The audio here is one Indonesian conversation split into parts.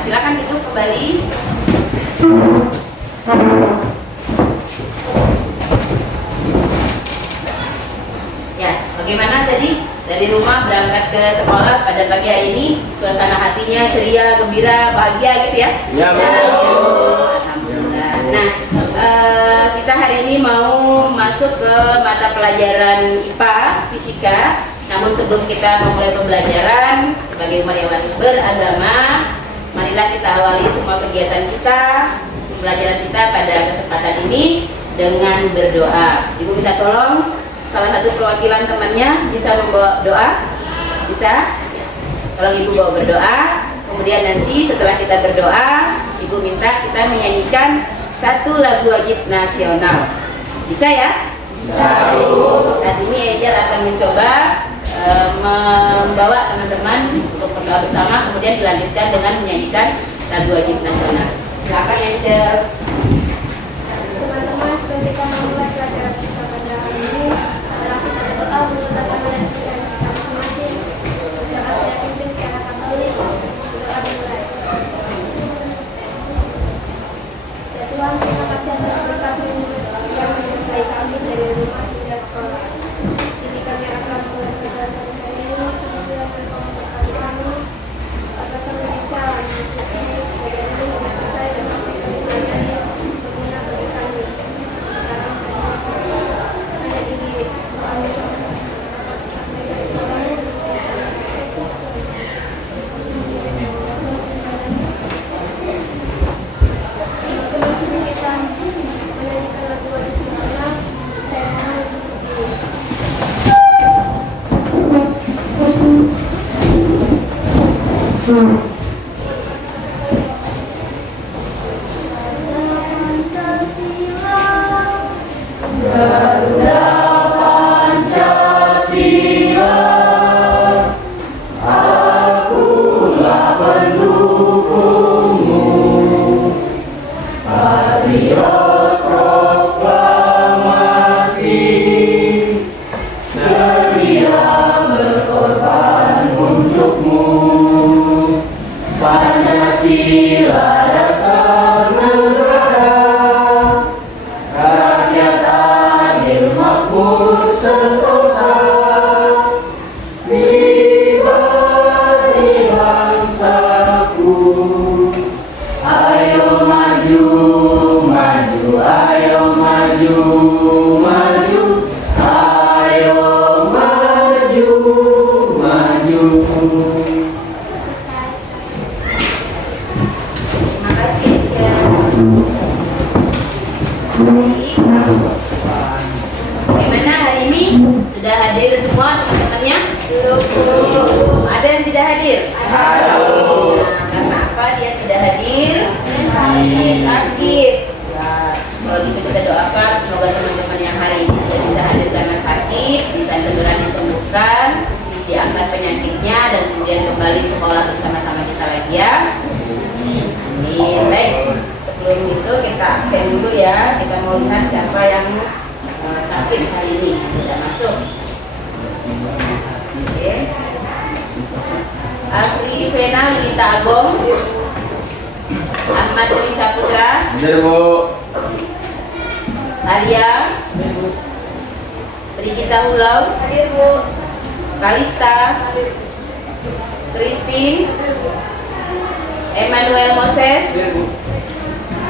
silakan duduk kembali. Ya, bagaimana tadi dari rumah berangkat ke sekolah pada pagi hari ini, suasana hatinya ceria, gembira, bahagia gitu ya? Ya, alhamdulillah. Nah, kita hari ini mau masuk ke mata pelajaran IPA, fisika. Namun sebelum kita memulai pembelajaran sebagai umat yang beragama, marilah kita awali semua kegiatan kita, pembelajaran kita pada kesempatan ini dengan berdoa. Ibu minta tolong salah satu perwakilan temannya bisa membawa doa, bisa? Tolong ibu bawa berdoa. Kemudian nanti setelah kita berdoa, ibu minta kita menyanyikan satu lagu wajib nasional. Bisa ya? Bisa. Saat ini Angel akan mencoba membawa teman-teman untuk berdoa bersama, kemudian dilanjutkan dengan menyanyikan lagu wajib nasional. Silakan Angel. Teman-teman, sebelum kita memulai pelajaran kita pada hari ini, adalah kita berdoa untuk teman-teman kita masing-masing. Doa saya pimpin secara Katolik. Doa dimulai. Ya Tuhan, terima kasih atas berkat-Mu yang menyertai kami dari rumah hingga sekolah. Ini kami akan mulai pelajaran hari ini. Semoga Engkau memberkati kami agar kami bisa mengikuti pelajaran ini dengan selesai dan kami pelajari berguna bagi kami. Sekarang kami semua hanya ini doa bersama sampai dari Tuhan Yesus. Sebelum kita menyanyikan lagu wajib nasional, saya mohon untuk Bagaimana hari ini? Sudah hadir semua teman-temannya? Belum. Ada yang tidak hadir? Ada. Nah, karena apa dia tidak hadir? Sakit. Ya, kalau gitu kita doakan semoga teman-teman yang hari ini sudah bisa hadir karena sakit bisa segera disembuhkan, diangkat penyakitnya dan kemudian kembali sekolah bersama-sama kita lagi ya. Amin. Baik. Sebelum itu kita absen dulu ya. Kita mau lihat siapa yang sakit hari ini tidak masuk. Oke. Afri Vena Lita Agong, Ahmad Uli Saputra, hadir Bu. Arya, Brigita Hulau, hadir Bu. Kalista, Christine, Emmanuel Moses,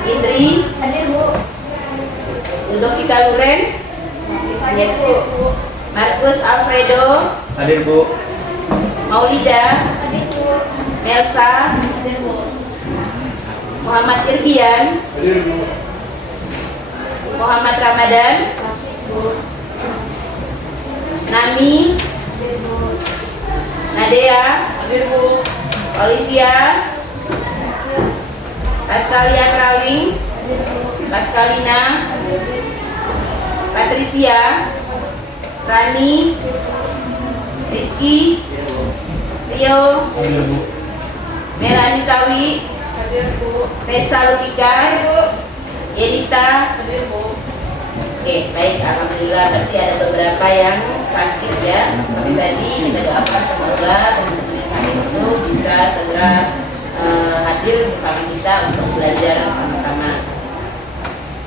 Indri, Hadir Bu. Udokika Luren, Hadir Bu. Marcus Alfredo, Hadir Bu. Maulida, Hadir Bu. Melsa, Hadir Bu. Muhammad Irbian, Hadir Bu. Muhammad Ramadan, Nami, Nadea, Olivia, Pascalia Krawing, Pascalina, Patricia, Rani, Rizky, Rio, Melani Tawi, Tessa Lupika, Edita. Oke, baik, alhamdulillah. Berarti ada beberapa yang sakit ya. Tapi tadi kita doakan semoga teman-teman yang sakit itu bisa segera hadir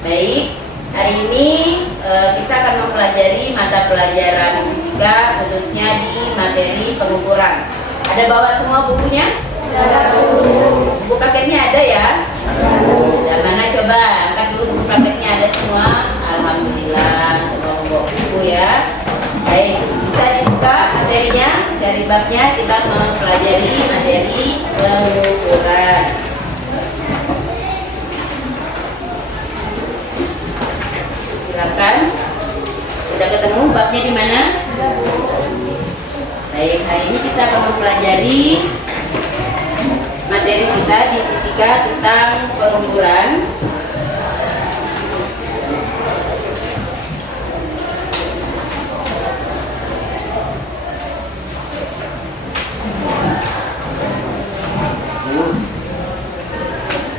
Baik, hari ini kita akan mempelajari mata pelajaran fisika khususnya di materi pengukuran. Ada bawa semua bukunya? Ada. Buku paketnya ada ya? Ada. Mana coba angkat dulu buku paketnya, ada semua. Alhamdulillah, semua bawa buku ya. Baik, bisa dibuka materinya. Dari babnya kita mempelajari materi pengukuran. Silakan. Sudah ketemu babnya di mana? Baik, hari ini kita akan mempelajari materi kita di fisika tentang pengukuran.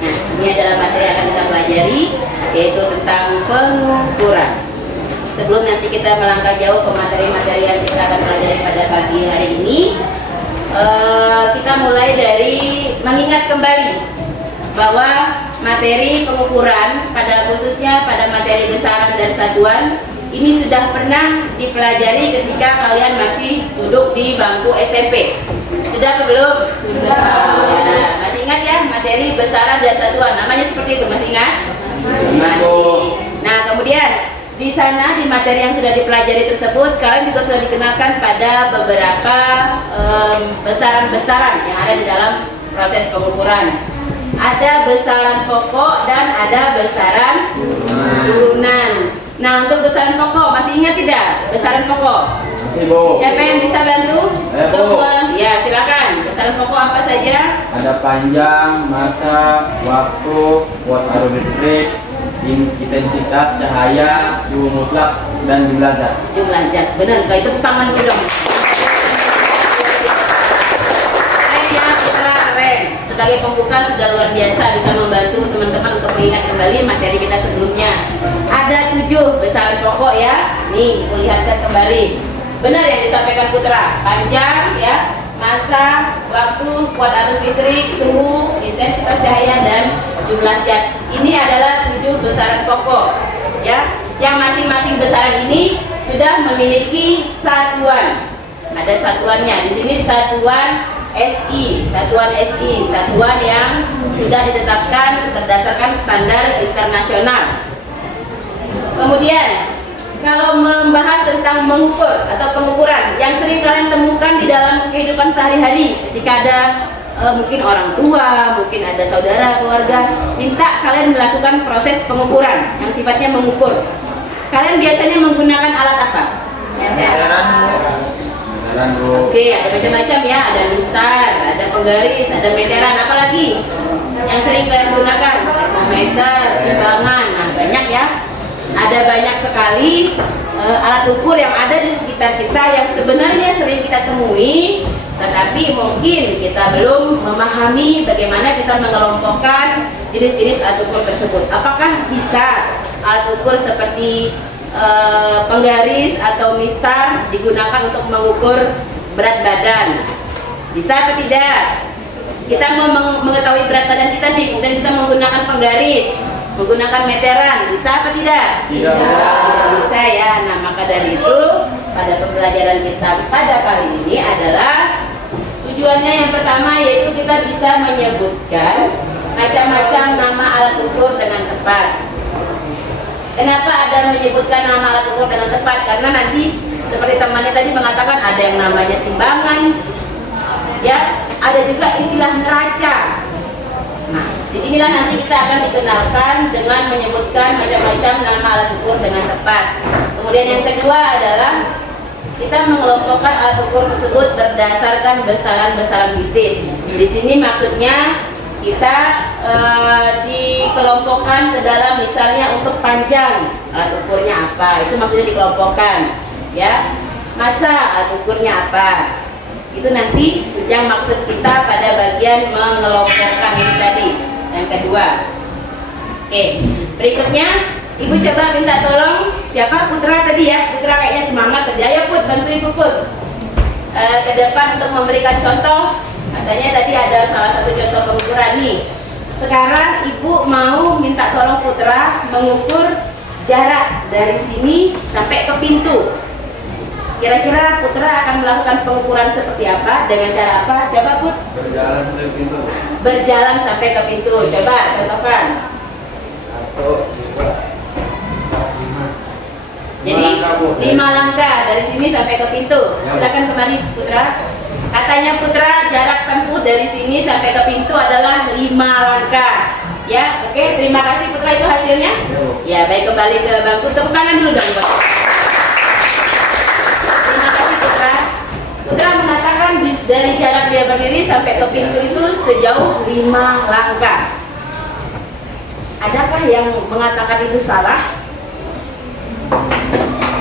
Nah, ini adalah materi yang akan kita pelajari, yaitu tentang pengukuran. Sebelum nanti kita melangkah jauh ke materi-materi yang kita akan pelajari pada pagi hari ini, kita mulai dari mengingat kembali bahwa materi pengukuran pada khususnya pada materi besaran dan satuan ini sudah pernah dipelajari ketika kalian masih duduk di bangku SMP. Sudah atau belum? Sudah. Ya, masih ingat ya materi besaran dan satuan? Namanya seperti itu, masih ingat? Masih. Nah, kemudian di sana di materi yang sudah dipelajari tersebut kalian juga sudah dikenalkan pada beberapa besaran-besaran yang ada di dalam proses pengukuran. Ada besaran pokok dan ada besaran turunan. Nah, untuk besaran pokok masih ingat tidak? Besaran pokok. Ibu. Siapa yang bisa bantu? Saya, Bu. Ya, silakan. Besaran pokok apa saja? Ada panjang, masa, waktu, watt arus listrik, intensitas cahaya, suhu mutlak, dan jumlah zat. Jumlah zat. Benar, setelah itu tangan dulu dong. Keren ya, Putra, keren. Sebagai pembuka sudah luar biasa, bisa membantu teman-teman untuk mengingat kembali materi kita sebelumnya. Ada 7 besaran pokok ya. Nih, lihatkan kembali. Benar yang disampaikan Putra. Panjang ya, masa, waktu, watt arus listrik, suhu, intensitas cahaya, dan jumlah zat. Ini adalah 7 besaran pokok ya. Yang masing-masing besaran ini sudah memiliki satuan. Ada satuannya. Di sini satuan SI, satuan yang sudah ditetapkan berdasarkan standar internasional. Kemudian kalau membahas tentang mengukur atau pengukuran yang sering kalian temukan di dalam kehidupan sehari-hari, ketika ada mungkin orang tua, mungkin ada saudara, keluarga, minta kalian melakukan proses pengukuran yang sifatnya mengukur. Kalian biasanya menggunakan alat apa? Meteran, Bu. Oke, ada macam-macam ya, ada mistar, ada penggaris, ada meteran, apalagi yang sering kalian gunakan? Termometer, timbangan, nah banyak ya. Ada banyak sekali alat ukur yang ada di sekitar kita yang sebenarnya sering kita temui, tetapi mungkin kita belum memahami bagaimana kita mengelompokkan jenis-jenis alat ukur tersebut. Apakah bisa alat ukur seperti penggaris atau mistar digunakan untuk mengukur berat badan? Bisa atau tidak? Kita mau mengetahui berat badan kita nih, kemudian kita menggunakan penggaris, menggunakan meteran, bisa apa tidak? Tidak. Tidak bisa ya. Nah, maka dari itu pada pembelajaran kita pada kali ini adalah tujuannya yang pertama yaitu kita bisa menyebutkan macam-macam nama alat ukur dengan tepat. Kenapa ada menyebutkan nama alat ukur dengan tepat? Karena nanti seperti temannya tadi mengatakan ada yang namanya timbangan, ya, ada juga istilah neraca. Nah, disinilah nanti kita akan dikenalkan dengan menyebutkan macam-macam nama alat ukur dengan tepat. Kemudian yang kedua adalah kita mengelompokkan alat ukur tersebut berdasarkan besaran-besaran bisnis. Di sini maksudnya kita dikelompokkan ke dalam misalnya untuk panjang alat ukurnya apa, itu maksudnya dikelompokkan ya. Masa alat ukurnya apa, itu nanti yang maksud kita pada bagian mengelompokkan ini tadi. Yang kedua, oke, berikutnya Ibu coba minta tolong siapa? Putra tadi ya, Putra kayaknya semangat kerja. Ayo Put, bantu Ibu Put ke depan untuk memberikan contoh. Katanya tadi ada salah satu contoh pengukuran nih. Sekarang ibu mau minta tolong putra mengukur jarak dari sini sampai ke pintu. Kira-kira putra akan melakukan pengukuran seperti apa? Dengan cara apa? Coba Put. Berjalan ke pintu. Berjalan sampai ke pintu. Coba contohkan. 1, 2, 5. Jadi 5 langkah dari sini sampai ke pintu. Silakan kembali Putra. Katanya Putra jarak tempuh dari sini sampai ke pintu adalah 5 langkah. Ya, oke. Terima kasih Putra, itu hasilnya. Ya, baik, kembali ke bangku. Tepuk tangan dulu dong buat. Terima kasih Putra. Putra mengatakan dari jarak dia berdiri sampai ke pintu itu sejauh 5 langkah. Adakah yang mengatakan itu salah?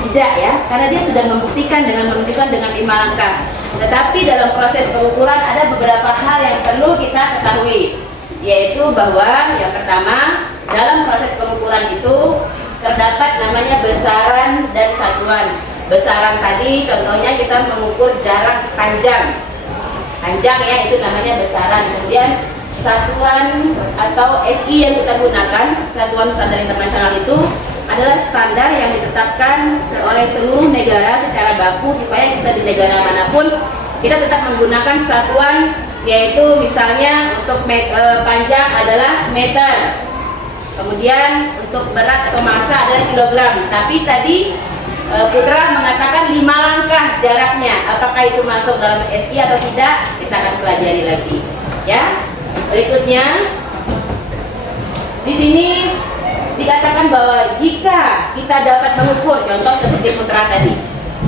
Tidak ya, karena dia sudah membuktikan dengan menunjukkan dengan 5 langkah. Tetapi dalam proses pengukuran ada beberapa hal yang perlu kita ketahui, yaitu bahwa yang pertama, dalam proses pengukuran itu terdapat namanya besaran dan satuan. Besaran tadi contohnya kita mengukur jarak panjang ya, itu namanya besaran. Kemudian satuan atau SI yang kita gunakan, satuan standar internasional, itu adalah standar yang ditetapkan oleh seluruh negara secara baku supaya kita di negara manapun kita tetap menggunakan satuan, yaitu misalnya untuk panjang adalah meter, kemudian untuk berat atau massa adalah kilogram. Tapi tadi Putra mengatakan 5 langkah jaraknya, apakah itu masuk dalam SI atau tidak, kita akan pelajari lagi ya. Berikutnya di sini dikatakan bahwa jika kita dapat mengukur, contoh seperti Putra tadi,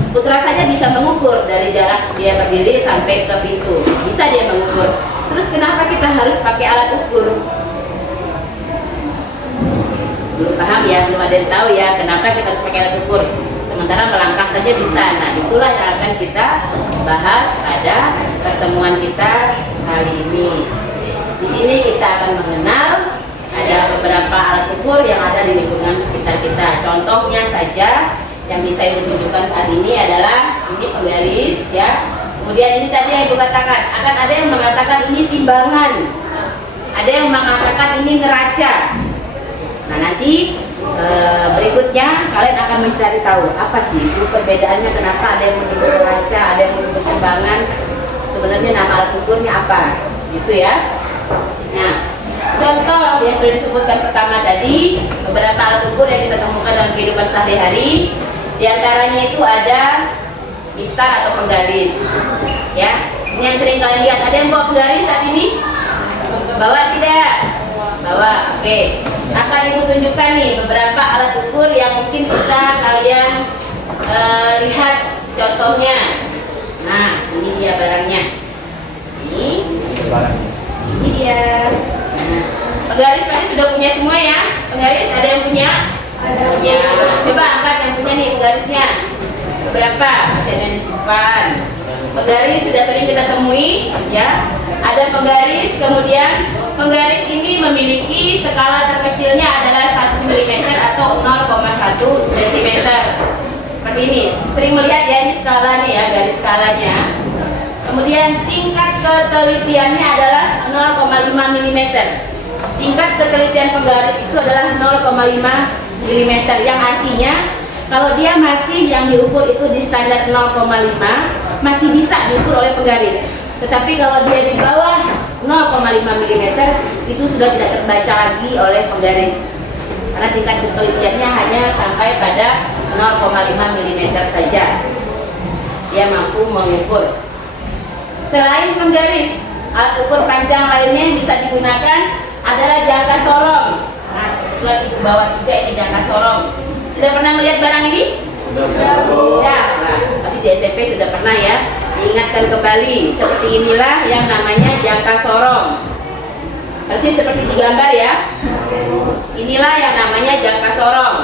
Putra saja bisa mengukur dari jarak dia berdiri sampai ke pintu, bisa dia mengukur. Terus kenapa kita harus pakai alat ukur? Belum paham ya, belum ada yang tahu ya kenapa kita harus pakai alat ukur. Sementara melangkah saja bisa. Nah, itulah yang akan kita bahas pada pertemuan kita kali ini. Di sini kita akan mengenal ada beberapa alat ukur yang ada di lingkungan sekitar kita. Contohnya saja yang bisa Ibu tunjukkan saat ini adalah ini penggaris ya. Kemudian ini tadi yang Ibu katakan, akan ada yang mengatakan ini timbangan, ada yang mengatakan ini neraca. Nah, nanti berikutnya kalian akan mencari tahu apa sih itu perbedaannya, kenapa ada yang menyebut neraca, ada yang menyebut timbangan, sebenarnya nama alat ukurnya apa gitu ya. Nah, contoh yang sudah disebutkan pertama tadi, beberapa alat ukur yang kita temukan dalam kehidupan sehari-hari. Di antaranya itu ada mistar atau penggaris ya. Ini yang sering kalian lihat. Ada yang bawa penggaris saat ini? Bawa tidak? Bawa, oke. Akan Ibu tunjukkan nih beberapa alat ukur yang mungkin bisa kalian lihat contohnya. Nah, ini dia barangnya. Ini dia. Nah, penggaris pasti sudah punya semua ya. Penggaris ada yang punya? Punya. Coba angkat yang punya nih penggarisnya. Berapa? Bisa disimpan. Penggaris sudah sering kita temui ya. Ada penggaris, kemudian penggaris ini memiliki skala terkecilnya adalah 1 mm atau 0,1 cm. Seperti ini. Sering melihat ya ini skalanya ya, garis skalanya. Kemudian tingkat ketelitiannya adalah 0,5 mm. Tingkat ketelitian penggaris itu adalah 0,5 mm, yang artinya kalau dia masih yang diukur itu di standar 0,5 masih bisa diukur oleh penggaris. Tetapi kalau dia di bawah 0,5 mm itu sudah tidak terbaca lagi oleh penggaris, karena tingkat ketelitiannya hanya sampai pada 0,5 mm saja dia mampu mengukur. Selain penggaris, alat ukur panjang lainnya yang bisa digunakan adalah jangka sorong. Nah, kebetulan Ibu bawa juga ini jangka sorong. Sudah pernah melihat barang ini? Ya, nah, pasti di SMP sudah pernah ya. Diingatkan kembali, seperti inilah yang namanya jangka sorong. Persis seperti di gambar ya. Inilah yang namanya jangka sorong.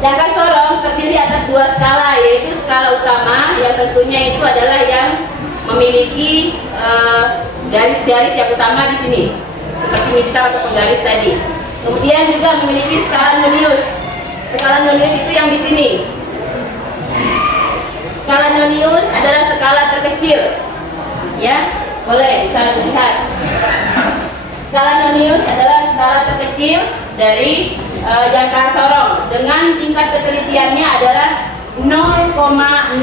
Jangka sorong terdiri atas 2 skala, yaitu skala utama yang tentunya itu adalah yang memiliki garis-garis yang utama di sini, seperti mistar atau penggaris tadi. Kemudian juga memiliki skala nonius. Skala nonius itu yang di sini. Skala nonius adalah skala terkecil. Ya, boleh bisa lihat. Skala nonius adalah skala terkecil dari jangka sorong dengan tingkat ketelitiannya adalah 0,05,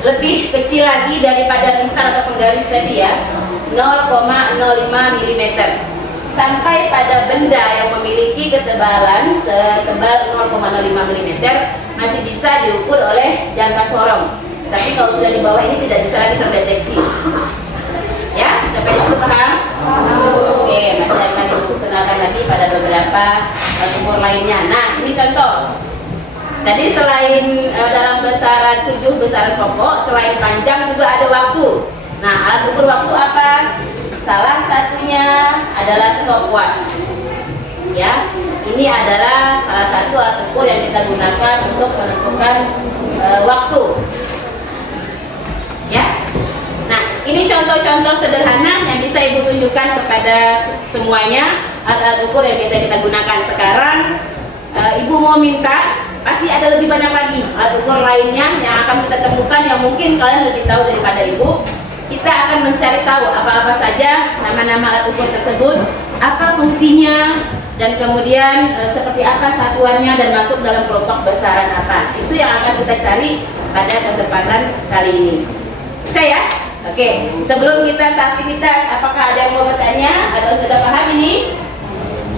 lebih kecil lagi daripada mistar atau penggaris tadi ya, 0,05 mm, sampai pada benda yang memiliki ketebalan setebal 0,05 mm masih bisa diukur oleh jangka sorong. Tapi kalau sudah di bawah ini tidak bisa lagi terdeteksi. Ya, sampai itu paham? Oke, masih akan ibu kenalkan lagi pada beberapa ukur lainnya. Nah, ini contoh. Tadi selain dalam besaran 7 besaran pokok, selain panjang juga ada waktu. Nah, alat ukur waktu apa? Salah satunya adalah stopwatch. Ya, ini adalah salah satu alat ukur yang kita gunakan untuk menentukan waktu. Ya. Nah, ini contoh-contoh sederhana yang bisa ibu tunjukkan kepada semuanya alat ukur yang biasa kita gunakan. Sekarang ibu mau minta, pasti ada lebih banyak lagi alat ukur lainnya yang akan kita temukan yang mungkin kalian lebih tahu daripada ibu. Kita akan mencari tahu apa-apa saja nama-nama alat ukur tersebut, apa fungsinya, dan kemudian seperti apa satuannya dan masuk dalam kelompok besaran apa. Itu yang akan kita cari pada kesempatan kali ini. Bisa ya? Oke, sebelum kita ke aktivitas, apakah ada yang mau bertanya atau sudah paham ini?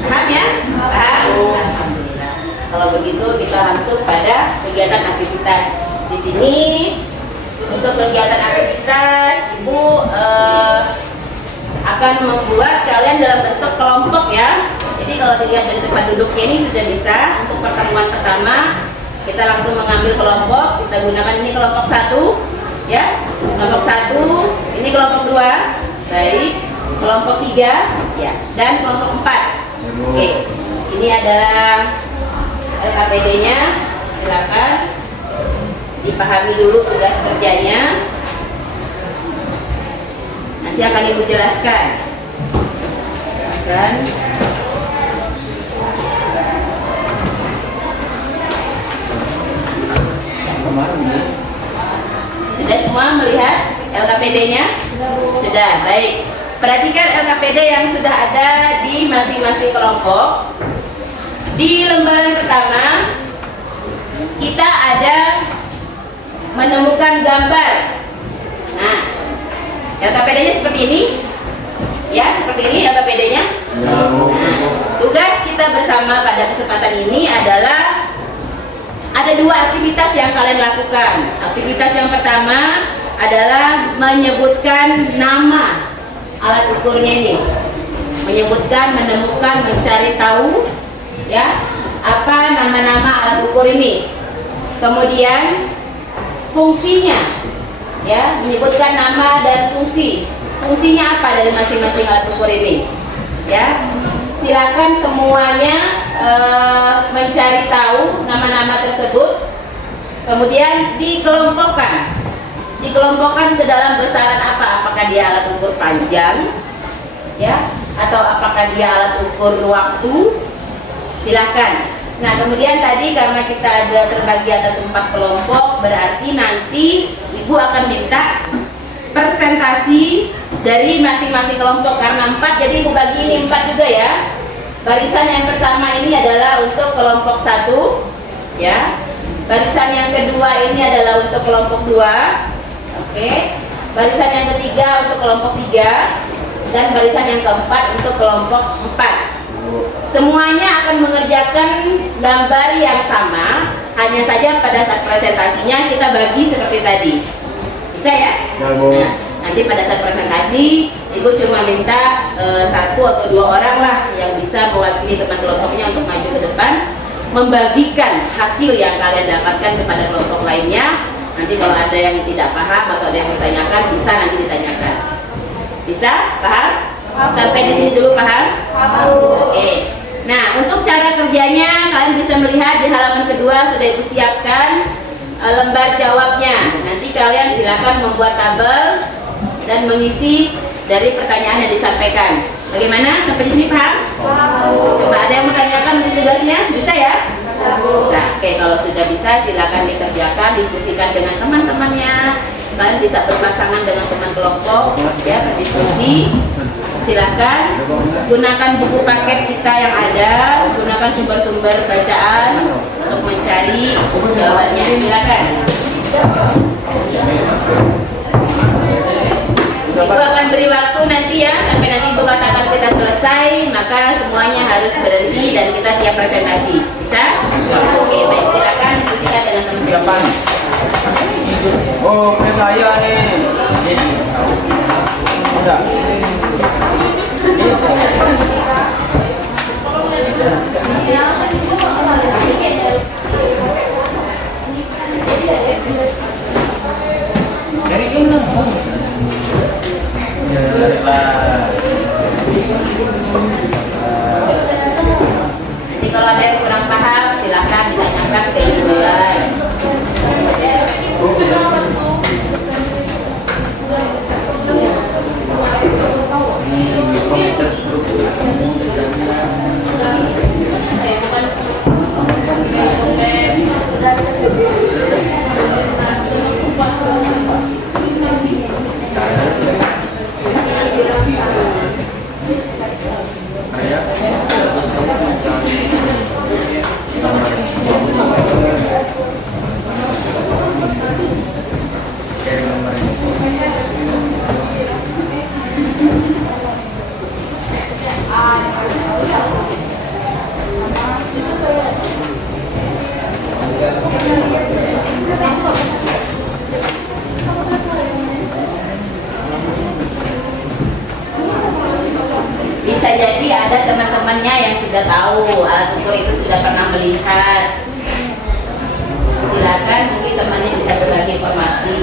Paham ya? Paham? Alhamdulillah. Kalau begitu kita langsung pada kegiatan aktivitas. Di sini untuk kegiatan aktivitas, ibu akan membuat kalian dalam bentuk kelompok ya. Jadi kalau dilihat dari tempat duduknya ini sudah bisa. Untuk pertemuan pertama kita langsung mengambil kelompok. Kita gunakan ini kelompok 1 ya, kelompok 1, ini kelompok 2, baik, kelompok 3 ya, dan kelompok 4. Oke, ini adalah LKPD-nya. Silakan dipahami dulu tugas kerjanya, nanti akan ibu jelaskan. Silakan. Sudah semua melihat LKPD-nya? Sudah, baik. Perhatikan LKPD yang sudah ada di masing-masing kelompok. Di lembaran pertama kita ada menemukan gambar. Nah, LKPD-nya seperti ini. Ya, seperti ini LKPD-nya. Nah, tugas kita bersama pada kesempatan ini adalah ada 2 aktivitas yang kalian lakukan. Aktivitas yang pertama adalah menyebutkan nama alat ukurnya ini. Menyebutkan, menemukan, mencari tahu ya, apa nama-nama alat ukur ini. Kemudian fungsinya ya, menyebutkan nama dan fungsi. Fungsinya apa dari masing-masing alat ukur ini? Ya. Silakan semuanya mencari tahu nama-nama tersebut, kemudian dikelompokkan ke dalam besaran apa? Apakah dia alat ukur panjang, ya, atau apakah dia alat ukur waktu? Silakan. Nah, kemudian tadi karena kita ada terbagi atas 4 kelompok, berarti nanti ibu akan minta presentasi dari masing-masing kelompok. Karena 4, jadi ibu bagi ini 4 juga ya. Barisan yang pertama ini adalah untuk kelompok 1 ya. Barisan yang kedua ini adalah untuk kelompok 2. Oke. Barisan yang ketiga untuk kelompok 3 dan barisan yang keempat untuk kelompok 4. Semuanya akan mengerjakan gambar yang sama, hanya saja pada saat presentasinya kita bagi seperti tadi. Bisa ya? Nah, nanti pada saat presentasi ibu cuma minta 1 atau 2 orang lah yang bisa mewakili teman kelompoknya untuk maju ke depan, membagikan hasil yang kalian dapatkan kepada kelompok lainnya. Nanti kalau ada yang tidak paham atau ada yang ditanyakan, bisa nanti ditanyakan. Bisa? Paham? Sampai di sini dulu paham? Oke. Nah, untuk cara kerjanya kalian bisa melihat di halaman kedua sudah ibu siapkan lembar jawabnya. Nanti kalian silakan membuat tabel dan mengisi dari pertanyaan yang disampaikan. Bagaimana? Sampai di sini paham? Coba ada yang menanyakan tugasnya? Bisa ya? Bisa. Oke, kalau sudah bisa silakan dikerjakan, diskusikan dengan teman-temannya. Kalian bisa berpasangan dengan teman kelompok, ya, berdiskusi. Silakan gunakan buku paket kita yang ada, gunakan sumber-sumber bacaan untuk mencari jawabannya. Silakan. Ibu akan beri waktu nanti ya, sampai nanti Ibu katakan kita selesai, maka semuanya harus berhenti dan kita siap presentasi. Bisa? Oke, baik, silakan diskusikan dengan teman-teman. Oh, kayak saya nih. Enggak. Dari ini. Jadi kalau ada yang kurang paham, silakan ditanyakan ke Ibu. Bisa jadi ada teman-temannya yang sudah tahu alat ukur itu, sudah pernah melihat. Silakan mungkin temannya bisa berbagi informasi.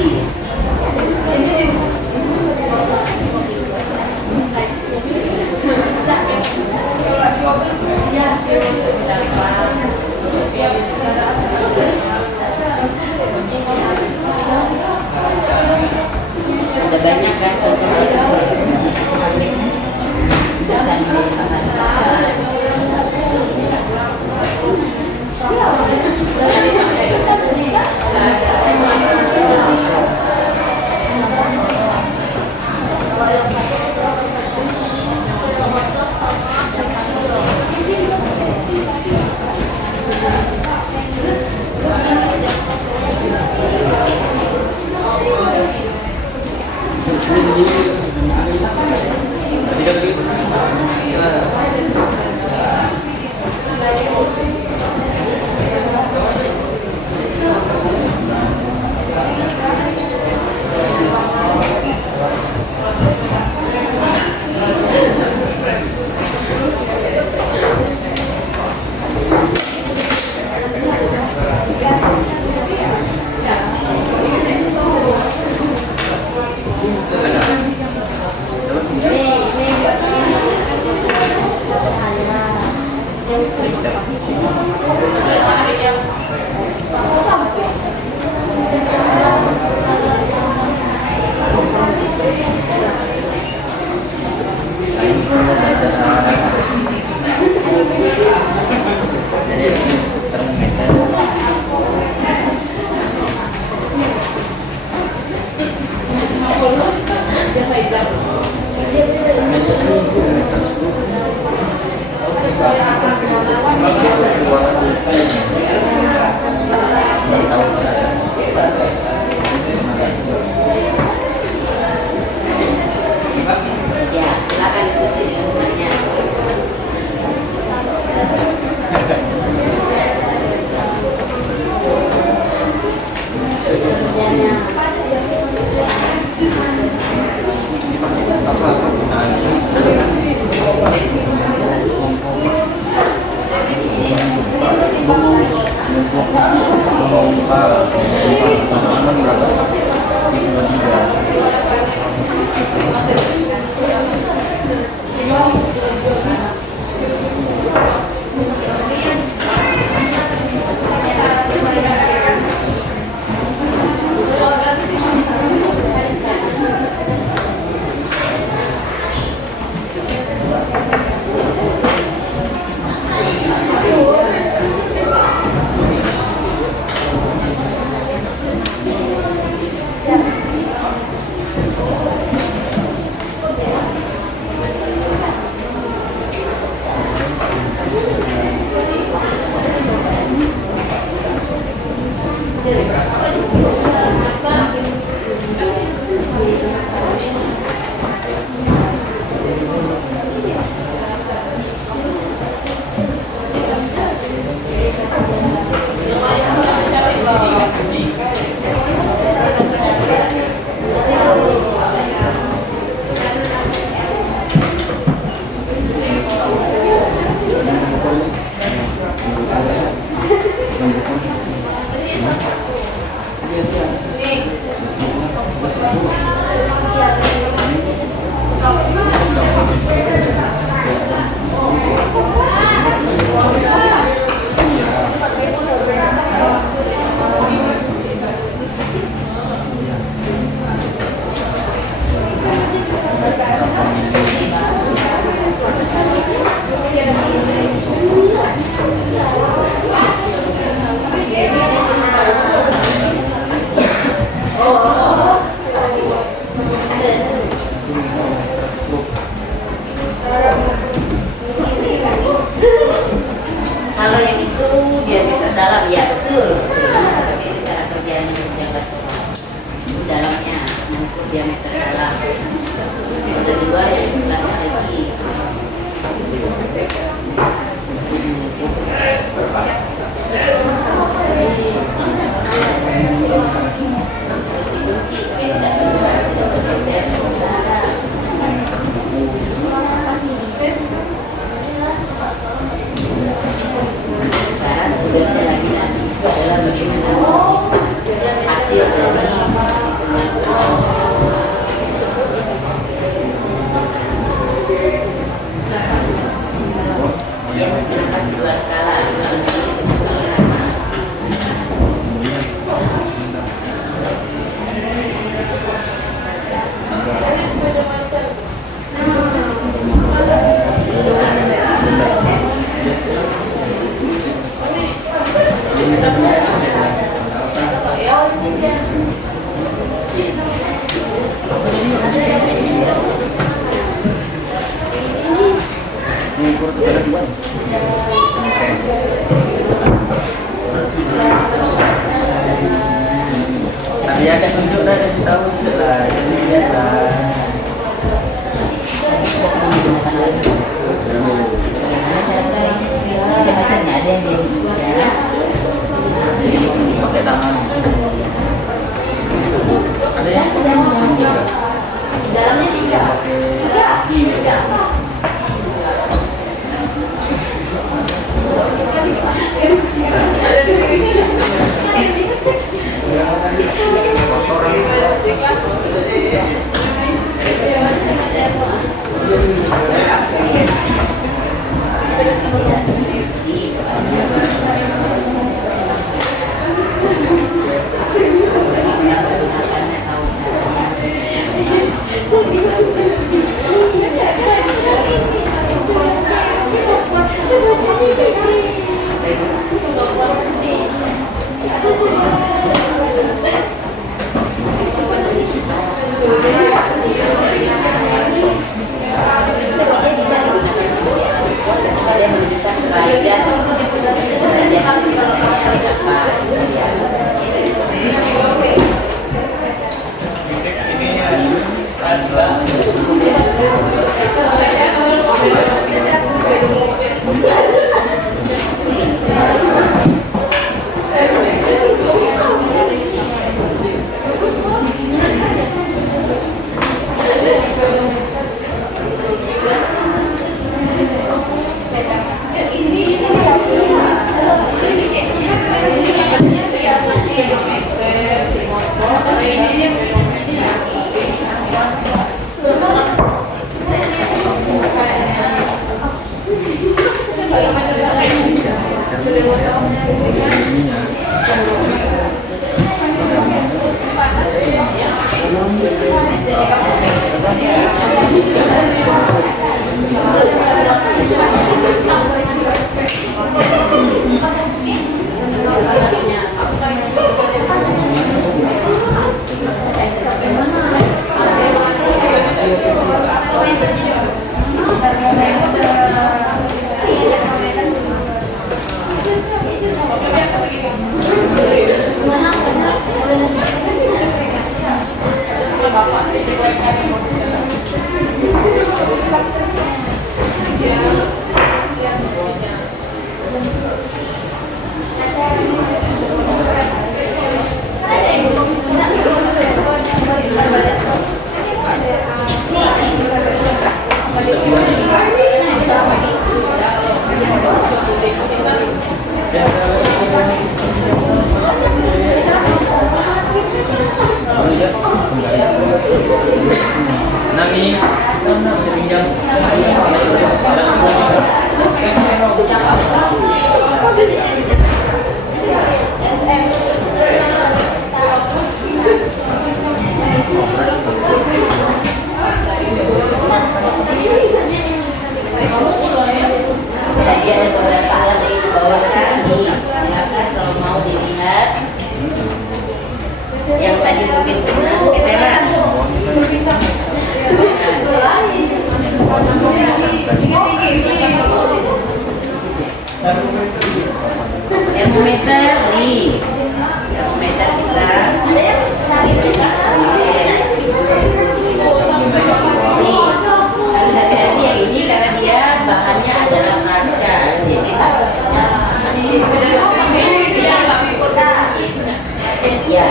Ada banyak kan contohnya. Ya, silakan diskusi dengan temannya. dalam, ya betul. Nah, seperti itu cara kerjanya menjaga sekolah. Di dalamnya mengukur diameter dalam. Kalau dari luar ya sebelahnya lagi. Harus dikunci supaya tidak bergeser. Sekarang tugasnya lagi nanti juga adalah bagaimana hasil dari yang menggunakan dua skala, skala ini dan skala lama. Mengukur kepada dua. Tadi ada tunjuk dan kasih tahu lah. Ini adalah Macam-macamnya ada yang jadi pakai tangan. Ada yang juga. di dalamnya tiga. Tiga. Dia bisa digunakan sebagai alat ukur ketika dia menunjukkan termometer nih, termometer kita. Nih, harus hati-hati yang ini karena dia bahannya adalah kaca, jadi takutnya. Ya.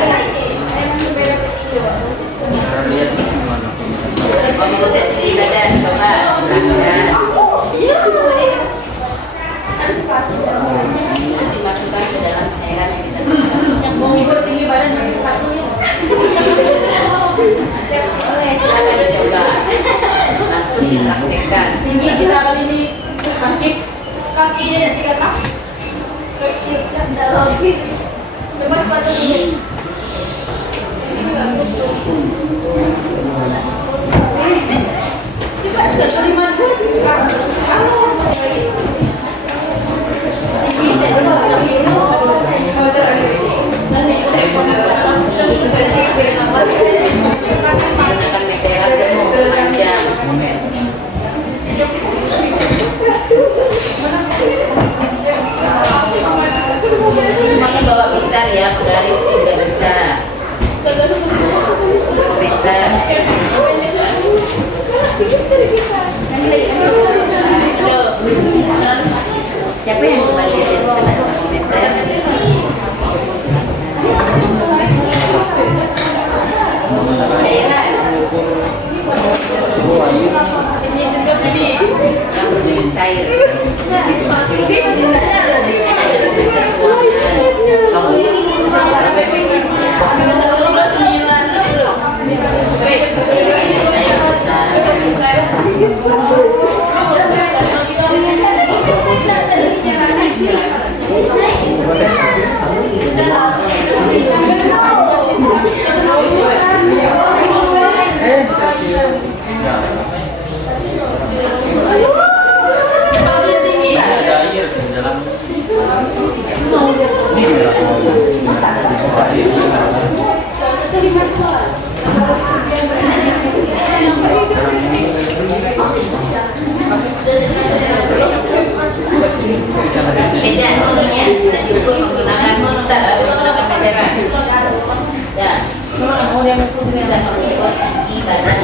Kamu tes di badan, coba silahkan. Nanti masukkan ke dalam cairan yang kita Yang mau ngikut tinggi badan pakai sepatunya. Boleh, silakan dicoba. Langsung dipraktekkan. Tinggi kita kali ini pasti Kakinya dan 3 kaki. Kecil dan tidak logis. Coba sepatu dulu. Ini nggak butuh. Coba sepatu 5 dulu. Kamu. Ini saya menggunakan meteran gemuk panjang. Semuanya bawa pistar ya, penggaris juga bisa. Meter. Siapa yang kembali ke termometer? Cairan. ini juga jadi Yang dengan cair. di sepatu ini tidak ada lagi. Sampai pinggir. Ada 29 itu. Wait, Beda ininya sudah cukup menggunakan pistar atau menggunakan meteran. Ya, bisa mengukur tinggi badan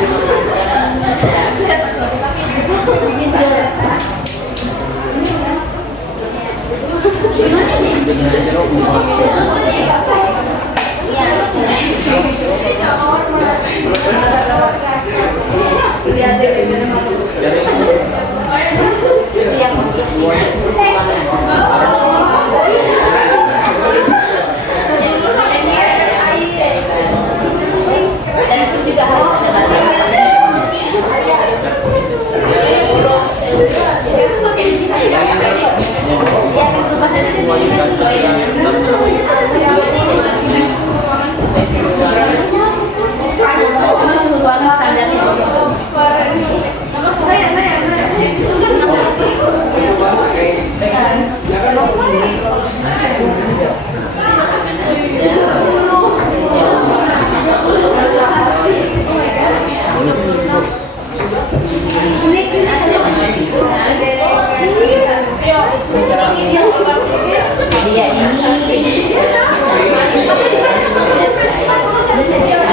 itu yang mungkin dan itu juga harus ada batasannya. Dia akan berubah dari semuanya sesuai dengan sesuai suhu ruangan. Cuma suhu ruangan standarnya di situ. Dia ini berubah mengikuti suhu yang ada.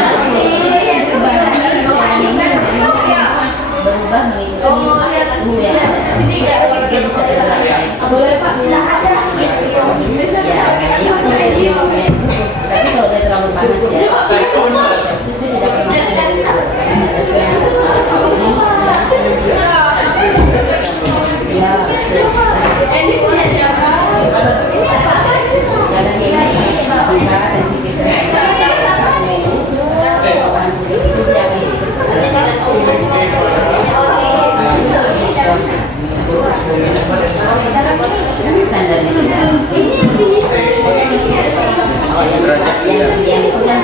Dia bisa terpakai. Ya, tapi kalau dia terlalu panas ya, susu tidak ini punya siapa? jangan kayak gini, karena sensitif. Standar di sini. Yang sedang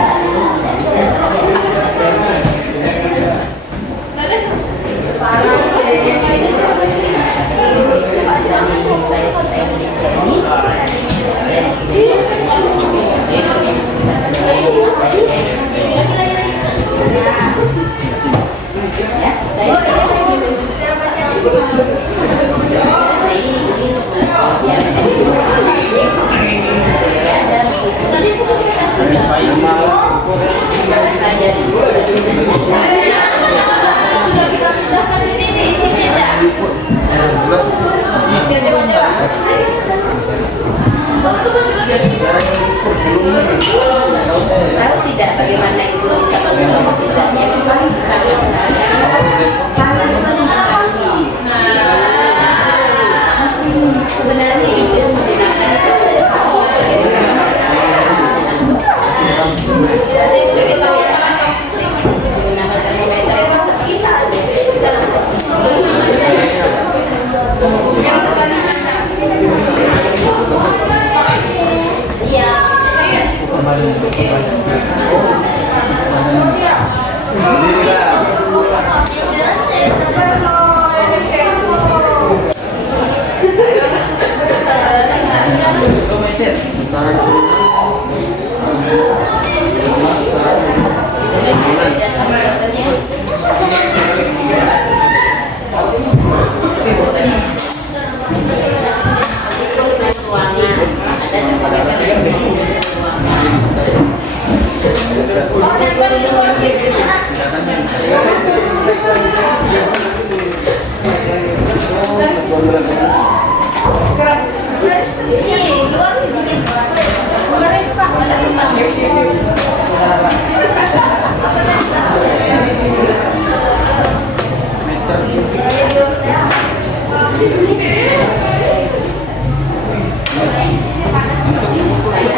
tidak, bagaimana itu bisa betul atau tidak. Yang paling pertama sebenarnya itu menggunakan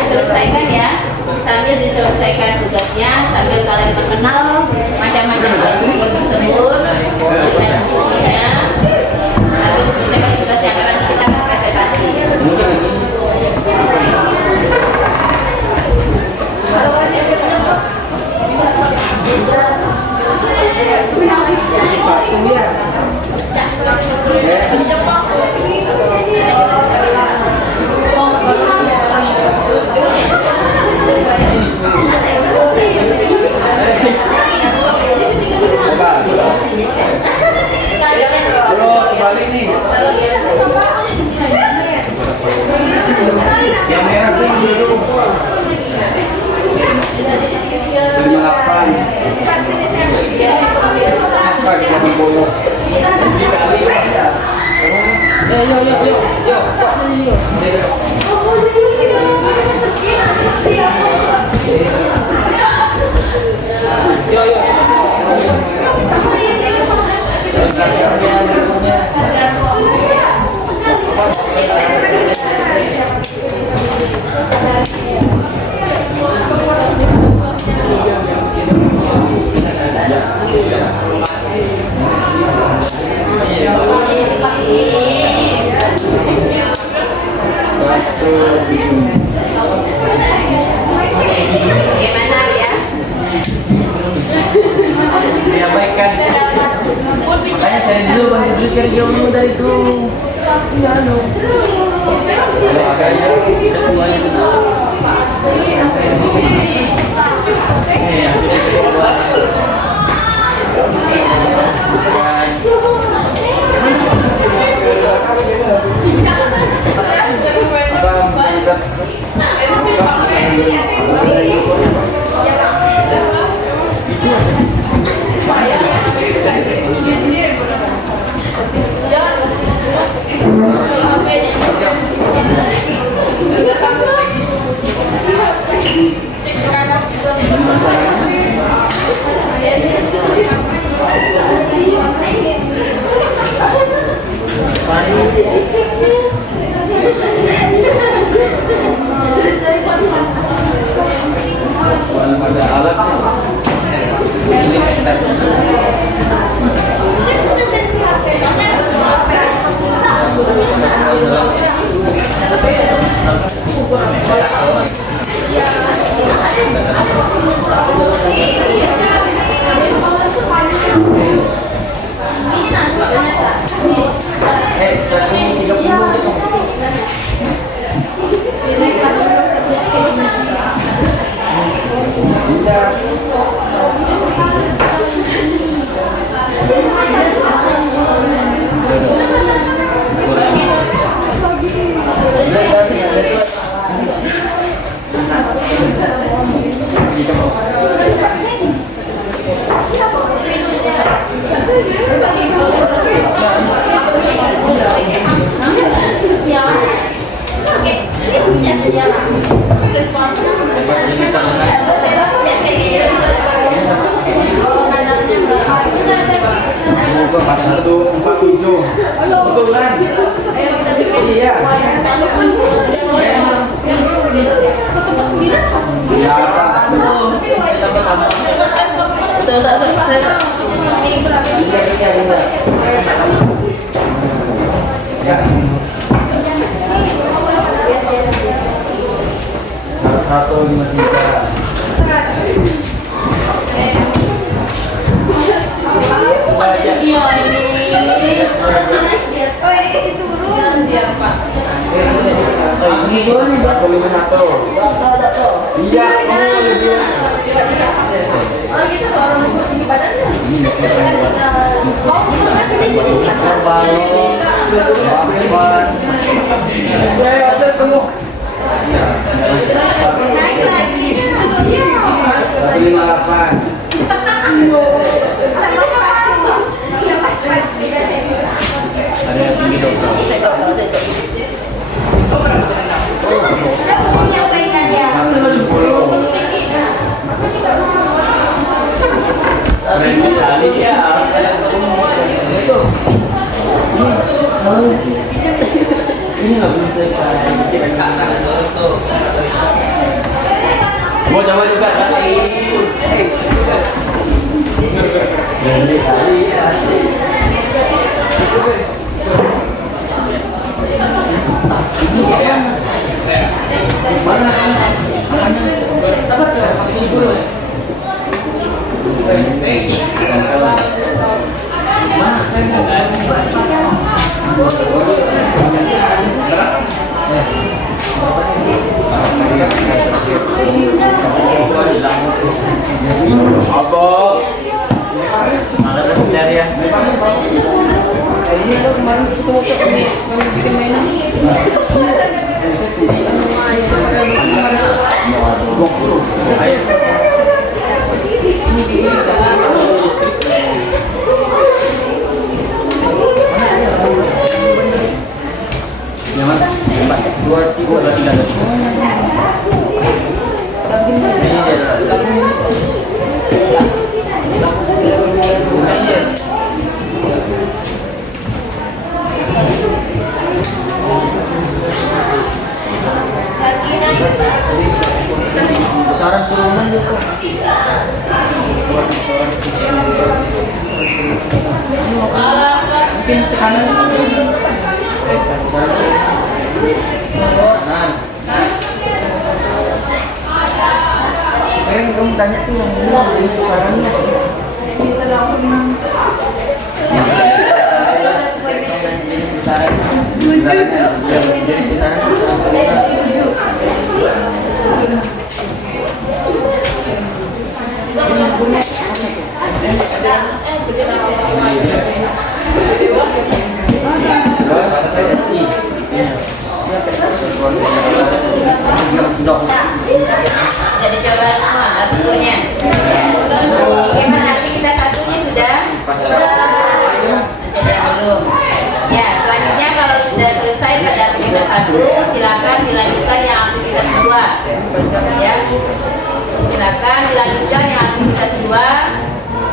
selesaikan ya, sambil diselesaikan tugasnya, sambil kalian mengenal macam-macam alat tersebut dengan fungsinya, lalu selesaikan tugas yang akan kita presentasi. Kembali nih. Yang merah tuh dulu. 58. Apa 80? Dikali ya. Yo. Pak sini yo. Bagaimana ya? Diabaikan. Makanya cari dulu bantu beli kerja dulu dari itu. Kalau agaknya kita semuanya kenal. Ada alat 4147. Kebetulan. Iya. Satu lima tiga. Oh, ini kasih turun. Siapa? Satu lima satu. Iya. Oh gitu kalau orang mau tinggi badannya. Naik lagi. Satu lima delapan. Sama sepatu. Sama sepatu beda saya. Ada yang tinggi dokter. Saya punya baikkan ya. 170. Keren sekali ya. Ini nggak belum selesai. Mau coba juga kali. Keren sekali ya. Apa? Ada dari ya. Ini lo kemarin ketemu bikin mainan. Ayo. Dua tiga. Besaran turunan gitu. Mungkin tekanan. Kanan. Kamu tanya tuh yang ini besarannya. Sudah dicoba semua bukunya. Bagaimana aktivitas satunya sudah? Masih ada belum? Ya, selanjutnya kalau sudah selesai pada aktivitas satu, silakan dilanjutkan yang aktivitas dua. Ya, silakan dilanjutkan yang aktivitas dua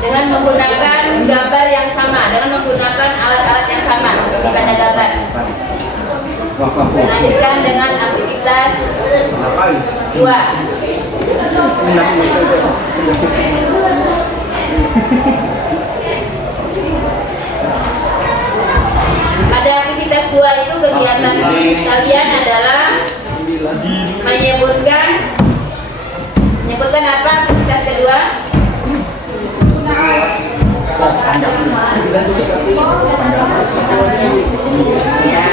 dengan menggunakan gambar yang sama, dengan menggunakan alat-alat yang sama pada gambar. Lanjutkan dengan aktivitas dua. Pada aktivitas dua itu kegiatan kalian adalah menyebutkan apa aktivitas kedua? Ya.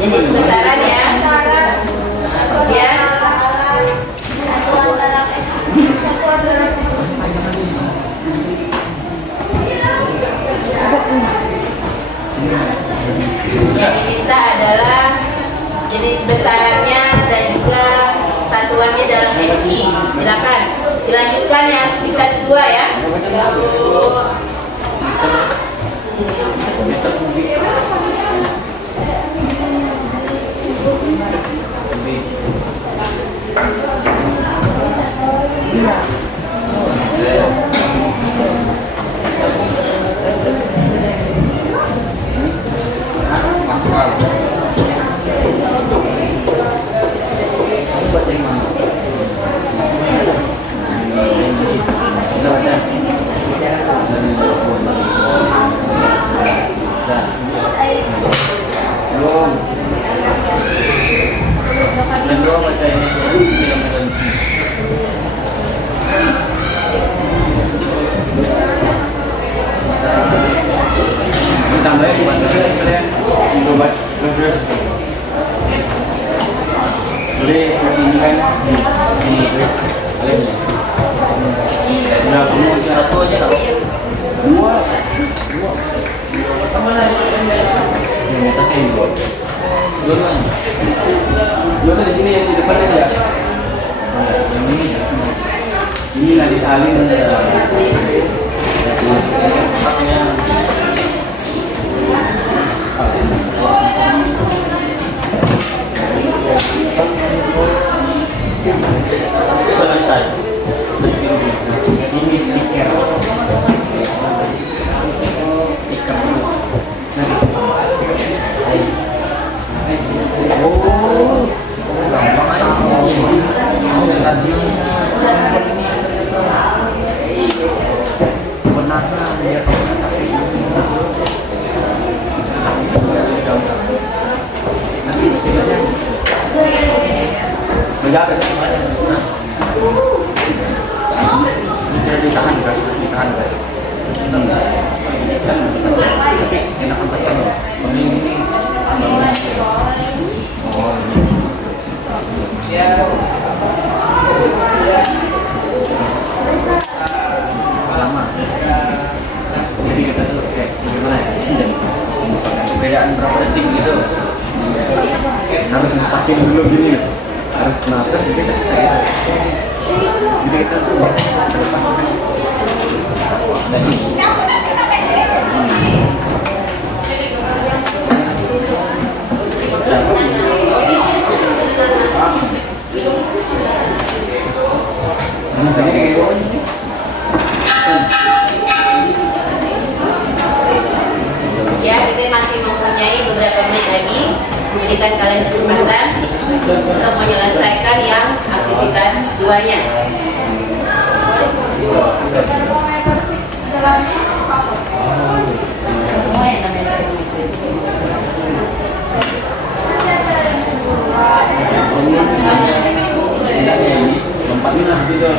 Jenis besaran ya. Ya. Yang diminta adalah jenis besarannya dan juga satuannya dalam SI. Silakan dilanjutkan yang aktivitas 2 ya. kalian coba terus boleh ini kan di kalian udah kamu satu aja dua sama lagi yang nyata kayak dua di sini yang di depan aja yang ini lagi saling selesai. Ini stiker. Oh, menjaga semuanya. Ditahan guys, ditahan guys. Enakan pakai ini. Oh, ini. Ya. Lama. Jadi kita tuh kayak gimana ya? Perbedaan berapa detik gitu. Harus lepasin dulu gini. Harus natar jadi kita tuh biasanya terlepas dan ini ya, kita masih mempunyai beberapa menit lagi memberikan kalian kesempatan untuk menyelesaikan yang aktivitas duanya. lompatin lah gitu.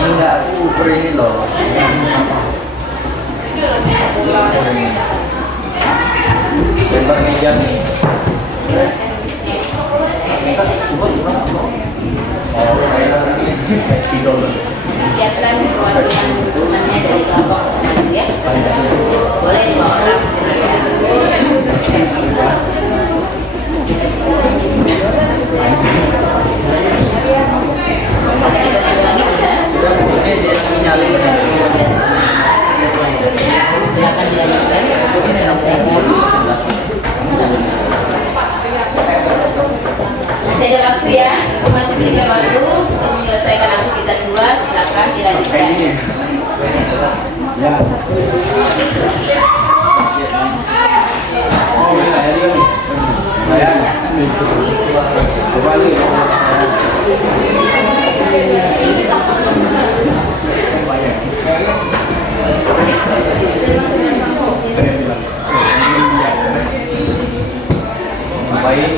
Enggak, aku ukur ini loh. Lebar meja nih. Siapkan perwakilan temannya dari kelompok maju ya. Boleh 2 orang silakan dilanjutkan. Masih ada waktu ya, masih berikan waktu untuk menyelesaikan aktivitas 2. Silakan dilanjutkan. Ya. Oh, ini ada nih. Saya. Coba nih. Baik.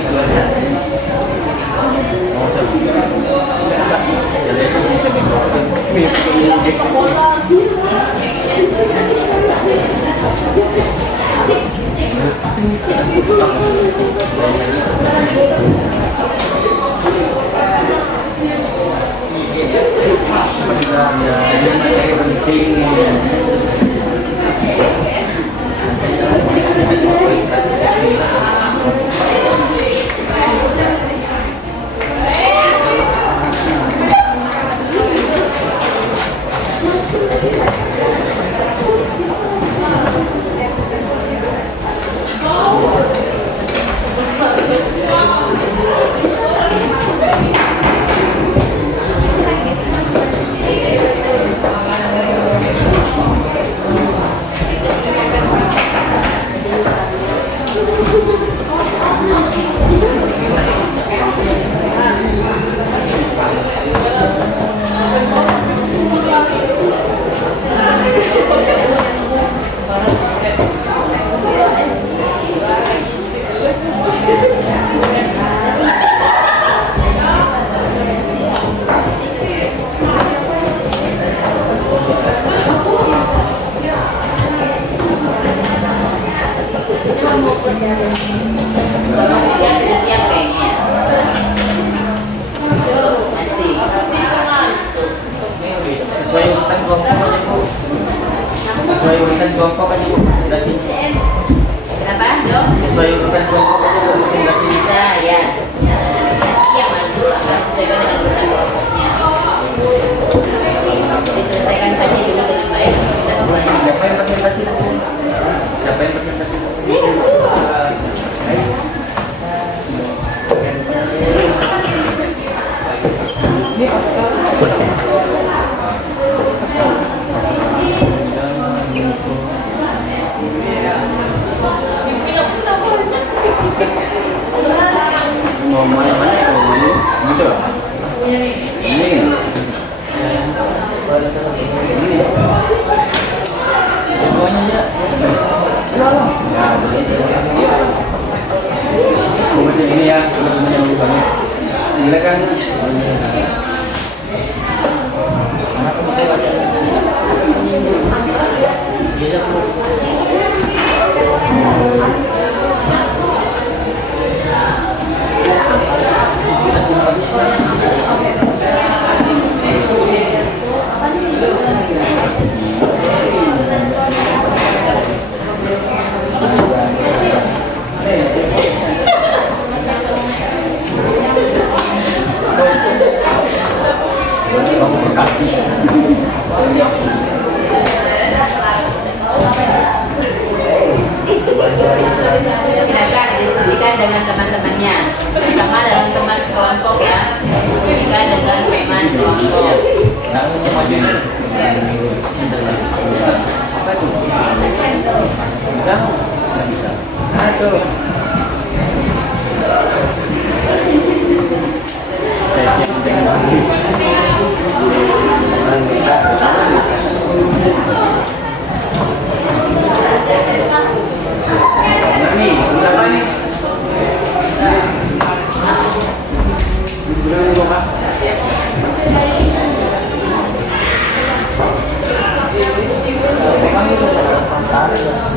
Mau mana-mana ya kalau dulu gitu. Ini kan? Ini ya. Semuanya ya. Ya, kemudian ini ya, teman-teman yang banyak. Silakan. Silakan diskusikan dengan teman-temannya, terutama dalam teman sekelompok ya. Diskusikan dengan teman kelompok. Apa itu? Bisa? Nggak bisa. Aduh. Saya siap dengan nih, siapa nih? Dulu nih, Pak.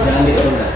Jangan ditunda.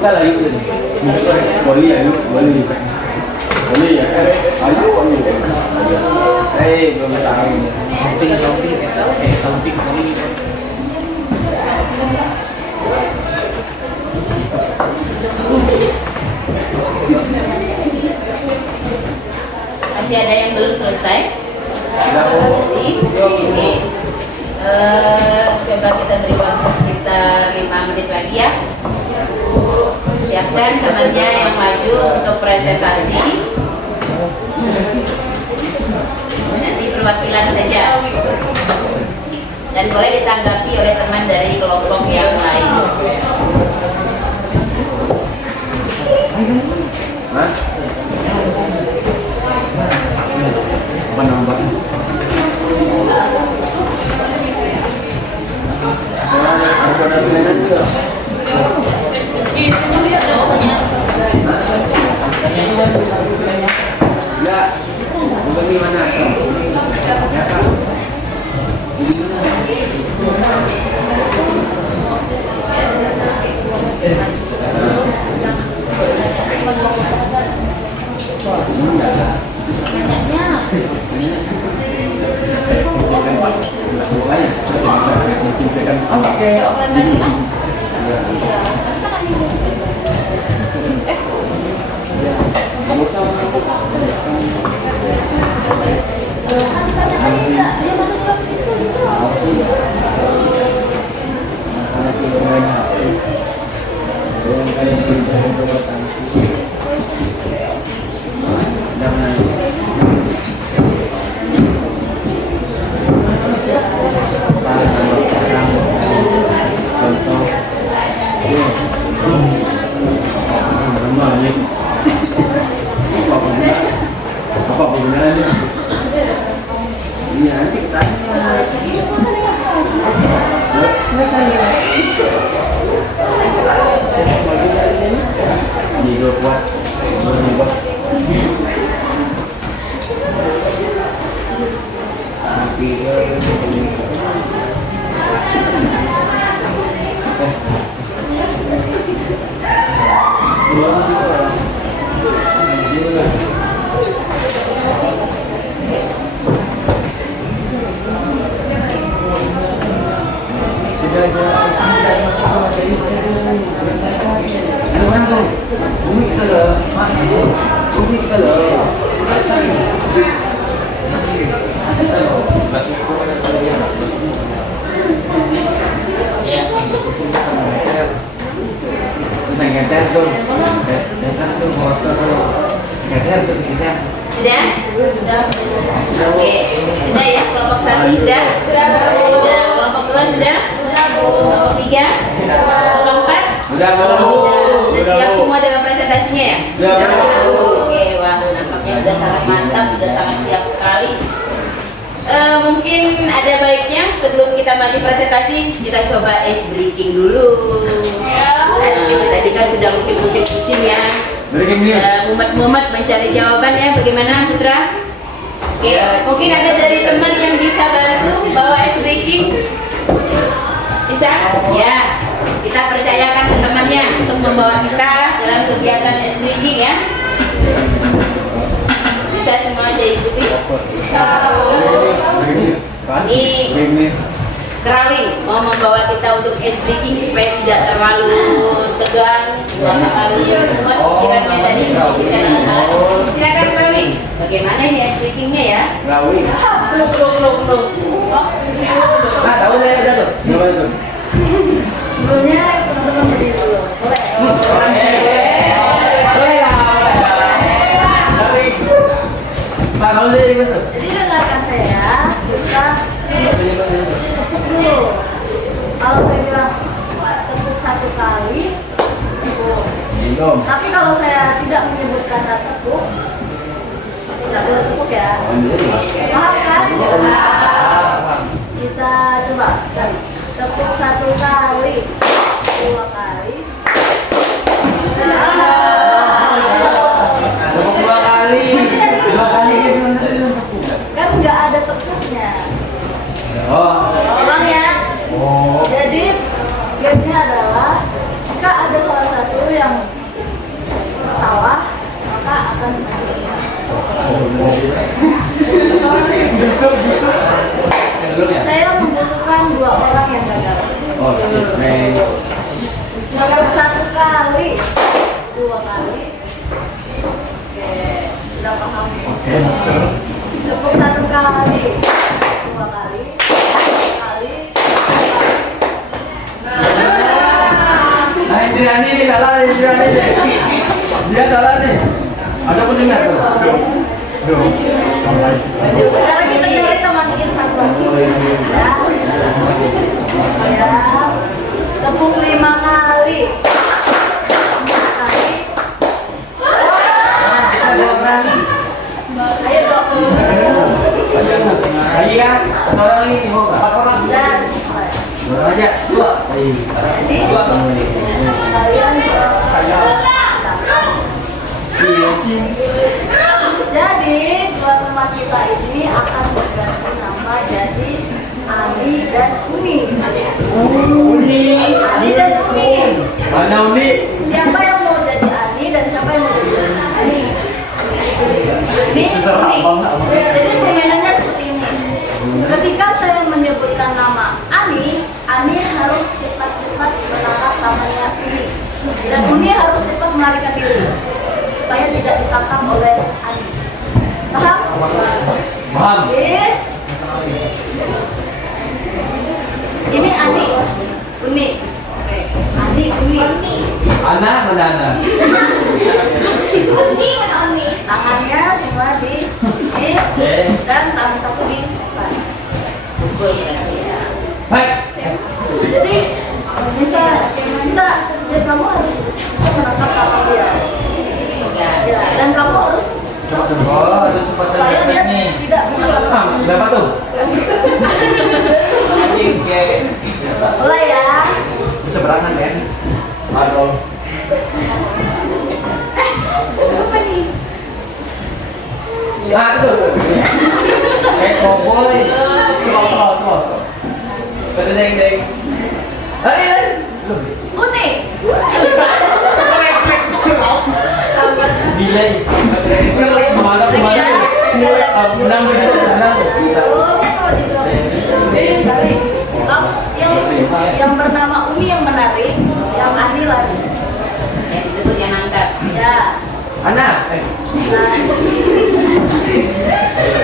buka lah yuk. Boleh ya yuk, boleh juga. Boleh ya. Ayo, ayo. Belum tahu. Samping kali. Masih ada yang belum selesai? Masih? Oke. Coba kita beri waktu sekitar 5 menit lagi ya. Siapkan temannya yang maju untuk presentasi. Nanti perwakilan saja. Dan boleh ditanggapi oleh teman dari kelompok yang lain. Hah? Apa namanya? Enggak. Bukan di mana? Ya, Kak. Apa hubungannya? Iya, nanti tanya. Ini gue kuat. Sudah? Oke, sudah ya, kelompok 1 sudah? Sudah, kelompok 2 sudah? Kelompok 3? Kelompok 4? Sudah siap semua dengan presentasinya ya? Oke, wah nampaknya sudah sangat mantap, sudah sangat siap sekali. Mungkin ada baiknya sebelum kita maju presentasi, kita coba ice breaking dulu. Tadi kan sudah mungkin pusing-pusing ya. Mumet-mumet mencari jawaban ya, bagaimana Putra? Oke, mungkin ada dari teman yang bisa bantu bawa ice breaking? Bisa? Ya, kita percayakan ke temannya untuk membawa kita dalam kegiatan ice breaking ya. Bisa semua aja ikuti? Bisa. Ini Kerawing mau membawa kita untuk ice breaking supaya tidak terlalu tegang, tidak terlalu mumet pikirannya tadi kita dengar. Silakan Kerawing, bagaimana ini ice breakingnya ya? Kerawing. Belum. Ah, tahu saya udah tuh. Gimana tuh? Sebelumnya teman-teman berdiri dulu. Boleh. Pak, kamu dari mana? Jadi dengarkan saya, kita tepuk dulu. Kalau saya bilang tepuk 1 kali, tepuk. Tapi kalau saya tidak menyebutkan kata tepuk, tidak boleh tepuk ya. Paham kan? Kita coba sekali. Tepuk 1 kali, 2 kali. Tepuk 2 kali. 2 kali Kan nggak ada tepuknya. Oh. Ya. Jadi gamenya adalah jika ada salah satu yang 2 kali. Oke, udah paham? Oke, betul. Tepuk 1 kali, 2 kali, 3 kali, 4 kali. Nah, ini salah, dia salah nih. Ada pendengar tuh. Duh. Sekarang kita nyari teman insan lagi. Ya. Tepuk 5 kali. 5 kali. Ayo dong. Iya, orang ini mau empat orang. Dan Dua aja, dua. jadi Dua. kalian jadi dua teman kita ini akan berganti nama jadi Ani dan Uni. Uni. Ani dan Uni. Mana Uni? Siapa yang mau jadi Ani dan siapa yang mau jadi Uni? Ini Uni. Jadi permainannya seperti ini. Ketika saya menyebutkan nama Ani, Ani harus cepat-cepat menangkap tangannya Uni. Dan Uni harus cepat melarikan diri supaya tidak ditangkap oleh Ani. Paham? Paham. Oke. Ini Ani, Uni. Oke. Ani, Uni. Ana mana Ana? Uni mana Uni? Tangannya semua di sini dan tangan satu di depan. Pukul ya. Baik. Jadi bisa kita ya kamu harus bisa menangkap tangan dia. Ya, dan kamu harus Oh, itu cepat supaya dia saja nih. tidak menangkap. Berapa tuh? Anjing, ya. Mulai ya. Seberangan kan? Aduh. Apa nih? Ah, itu. Kayak cowboy. Slow. Deng. Lari. Uni. Delay. Kemana? Menang begitu, menang. Oh, kalau gitu. Tarik. Yang bernama Uni yang menarik, yang Ani lari. Yang disebut yang angkat. Ya. Anak.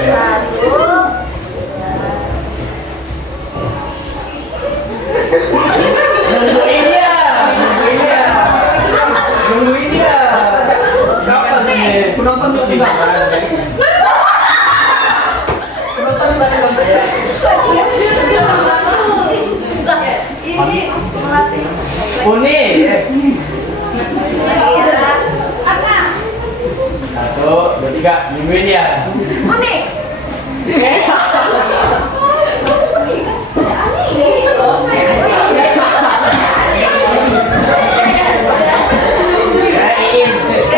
Satu. Nungguin dia. Kapan nih? Penonton tuh tidak. Penonton tadi ya. Ini melatih. Uni. Lagi ya. Apa? 1, 2, 3. Nungguin dia. Uni. Oke,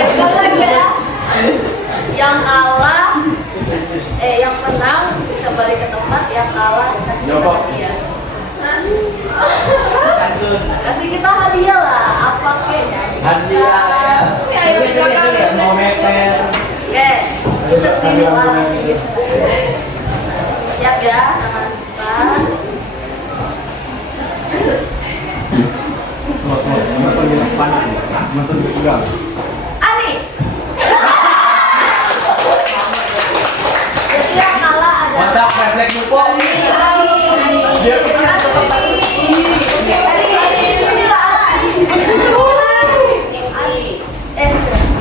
sekali lagi ya. Yang kalah, yang menang bisa balik ke tempat, yang kalah kasih kita Joko. hadiah. Kasih kita hadiah lah, apa kayaknya? Hadiah. Mau meper. Oke, bisa sini lah. Siap ya, tangan depan. Ani. Jadi yang kalah ada. Mantap, refleks lupa. Dia pernah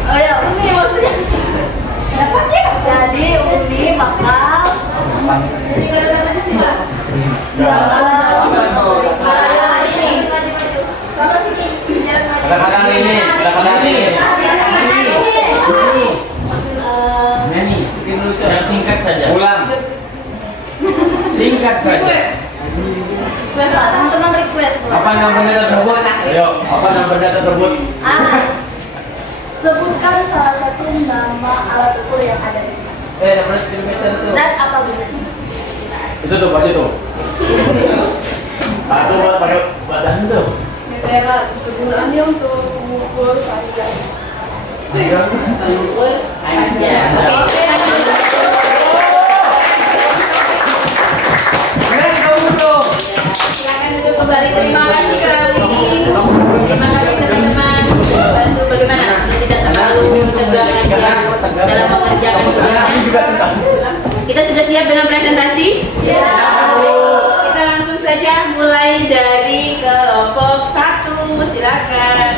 oh ya, Uni maksudnya. Jadi Uni bakal Kadang-kadang ini. Nani, bikin lucu. Yang singkat saja. Ulang. Singkat saja. teman-teman request. Apa nama benda tersebut? Ayo, apa nama benda tersebut? Sebutkan salah satu nama alat ukur yang ada di sini. 16 km tuh. Dan apa gunanya? Itu tuh baju tuh. Satu buat pakai badan tuh. Meteran kegunaannya untuk mengukur panjang. Mengukur panjang. Oke. Keren kamu tuh. Silakan duduk kembali. Terima kasih Kak Ali. Terima kasih teman-teman. Bantu bagaimana? silakan.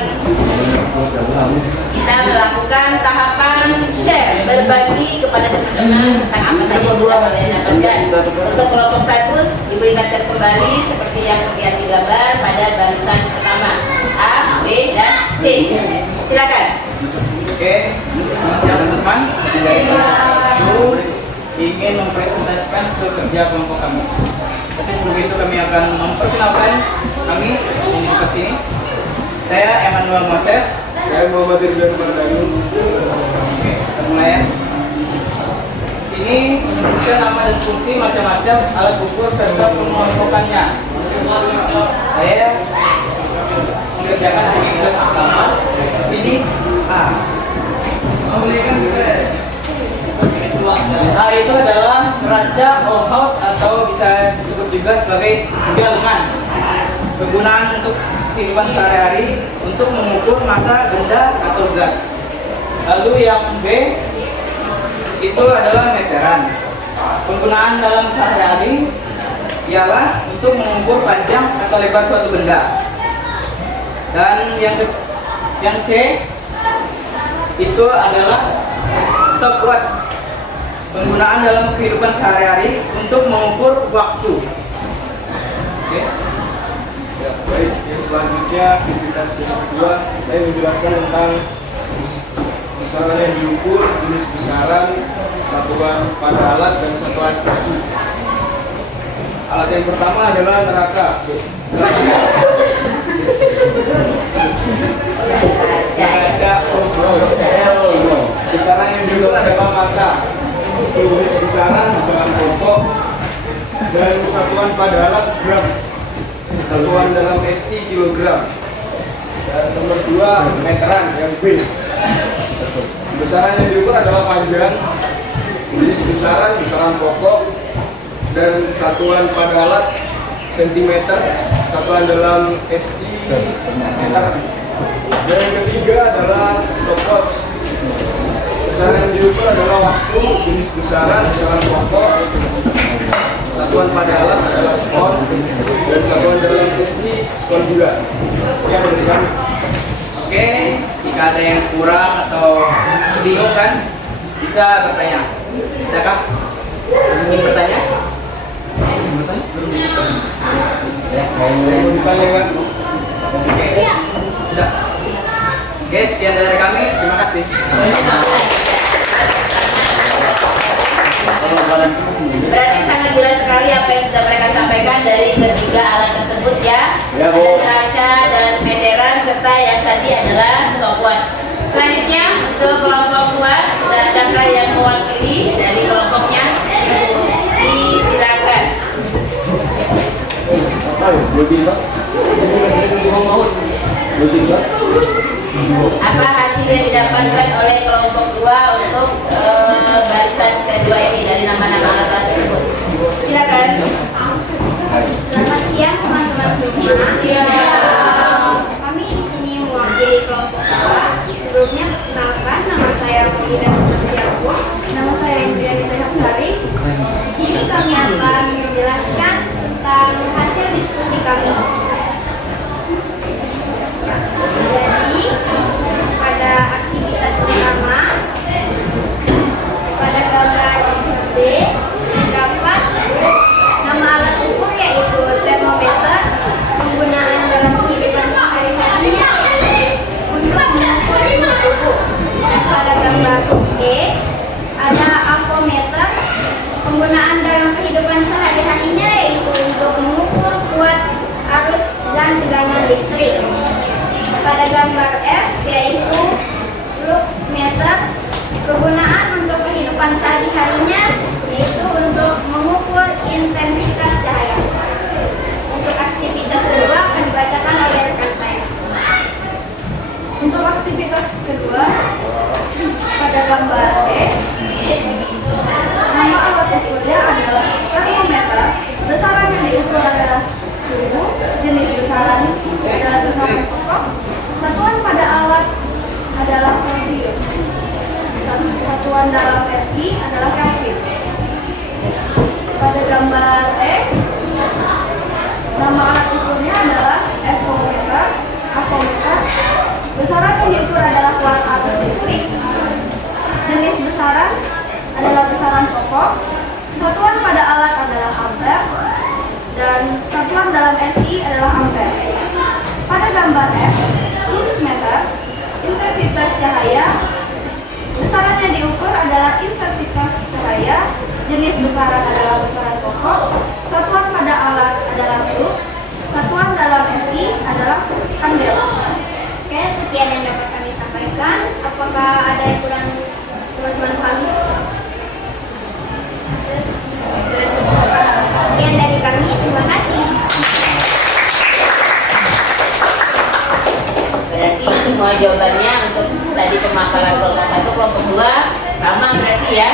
Kita melakukan tahapan share, berbagi kepada teman-teman tentang apa saja yang sudah kalian dapatkan. Untuk kelompok 1, Ibu ingatkan kembali seperti yang terlihat di gambar pada barisan pertama A, B, dan C. Silakan. Oke, selamat siang teman-teman. Dari Ibu ingin mempresentasikan kerja kelompok kami. Tapi sebelum itu kami akan memperkenalkan kami ini ke sini. Saya Emmanuel Moses. Saya Muhammad Irjan Mardayu. Oke, kita mulai ya. Sini menyebutkan nama dan fungsi macam-macam alat ukur serta pengelompokannya. Saya mengerjakan aktivitas pertama. Sini A. Memulihkan stres. A itu adalah neraca or house atau bisa disebut juga sebagai tiga lengan. Penggunaan untuk kehidupan sehari-hari untuk mengukur massa, benda, atau zat. Lalu yang B itu adalah meteran. Penggunaan dalam sehari-hari ialah untuk mengukur panjang atau lebar suatu benda. Dan yang C itu adalah stopwatch. Penggunaan dalam kehidupan sehari-hari untuk mengukur waktu. Oke. Ya, baik. Yang selanjutnya aktivitas yang kedua, saya menjelaskan tentang besaran yang diukur, jenis besaran, satuan pada alat, dan satuan isi. Alat yang pertama adalah neraca. Neraca besaran yang diukur adalah massa. Jenis besaran pokok, dan satuan pada alat gram. Satuan dalam SI kilogram. Dan nomor 2 meteran yang B. Besaran yang diukur adalah panjang, jenis besaran pokok, dan satuan pada alat sentimeter, satuan dalam SI meter. Dan yang ketiga adalah stopwatch. Besaran yang diukur adalah waktu, jenis besaran pokok, satuan pada alat adalah skon, dan satuan dalam SI skon juga. Sekian dari kami. Oke, jika ada yang kurang atau bingung kan, bisa bertanya. Adakah ingin bertanya? Ya, Mau ditanya kan? oke. Sudah. Oke, sekian dari kami. Terima kasih. Berarti sangat jelas sekali apa yang sudah mereka sampaikan dari ketiga alat tersebut ya. Ya, Bu. Ada neraca dan meteran serta yang tadi adalah stopwatch. Selanjutnya untuk kelompok 2, adakah yang mewakili dari kelompoknya? Disilakan. Apa hasil yang didapatkan oleh kelompok 2 untuk barisan kedua ini dari nama-nama alat tersebut? Silakan. Selamat siang teman-teman semua. Kami di sini mewakili kelompok 2. Sebelumnya perkenalkan, nama saya Maulida Nusantara. Nama saya Indriani Sari. Di sini kami akan menjelaskan tentang hasil diskusi kami. Jadi pada aktivitas pertama, pada gambar B terdapat nama alat ukur yaitu termometer. Penggunaan dalam kehidupan sehari-hari untuk mengukur suhu tubuh. Dan pada gambar E ada ampometer. Penggunaan dalam kehidupan sehari-harinya yaitu untuk mengukur kuat arus dan tegangan listrik. Pada gambar F yaitu fluxmeter. Kegunaan untuk kehidupan sehari-harinya yaitu untuk mengukur intensitas cahaya. Untuk aktivitas kedua akan dibacakan oleh rekan saya. Untuk aktivitas kedua, pada gambar E, nama alat ukurnya adalah termometer. Besaran yang diukur adalah suhu, jenis besaran adalah besaran pokok, satuan pada alat adalah Celsius, satuan dalam SI adalah Kelvin. Pada gambar E, nama alat ukurnya adalah evometer. diukur adalah kuat arus listrik. Jenis besaran adalah besaran pokok. Satuan pada alat adalah ampere. Dan satuan dalam SI adalah ampere. Pada gambar F, lux meter, intensitas cahaya. Besaran yang diukur adalah intensitas cahaya. Jenis besaran adalah besaran pokok. Satuan pada alat adalah lux. Satuan dalam SI adalah candela. Oke, sekian yang dapat kami sampaikan. Apakah ada yang kurang teman-teman pahami? Sekian dari kami, terima kasih. Berarti semua jawabannya untuk tadi pemaparan kelompok 1, kelompok 2 sama berarti ya.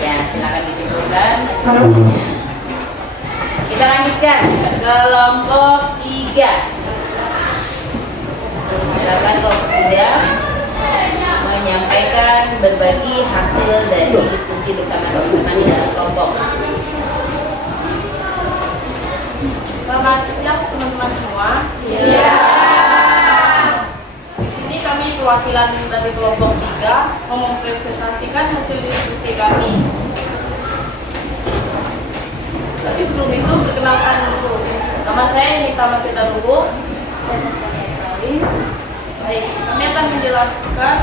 Ya, silakan dikumpulkan hasilnya. Kita lanjutkan ke kelompok 3. Silakan kelompok 3 menyampaikan berbagi hasil dari diskusi bersama teman-teman di dalam kelompok. Selamat siang teman-teman semua. Di sini kami perwakilan dari kelompok 3 mempresentasikan hasil diskusi kami. Tapi sebelum itu perkenalkan dulu. Nama saya Nita Masita Lugu. Saya Naskah Salim. Baik, kami akan menjelaskan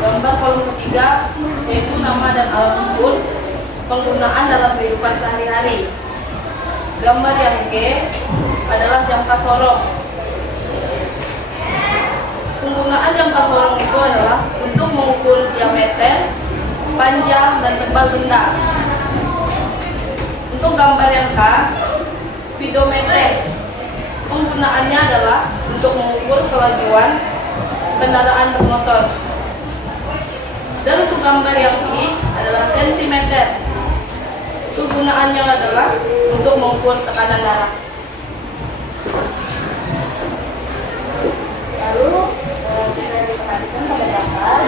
gambar kolom 3, yaitu nama dan alat ukur penggunaan dalam kehidupan sehari-hari. Gambar yang G adalah jangka sorong. Penggunaan jangka sorong itu adalah untuk mengukur diameter, panjang, dan tebal benda. Untuk gambar yang K, speedometer. Penggunaannya adalah untuk mengukur kelajuan kendaraan bermotor. Dan untuk gambar yang I adalah tensimeter. Kegunaannya adalah untuk mengukur tekanan darah. Lalu bisa diperhatikan pada gambar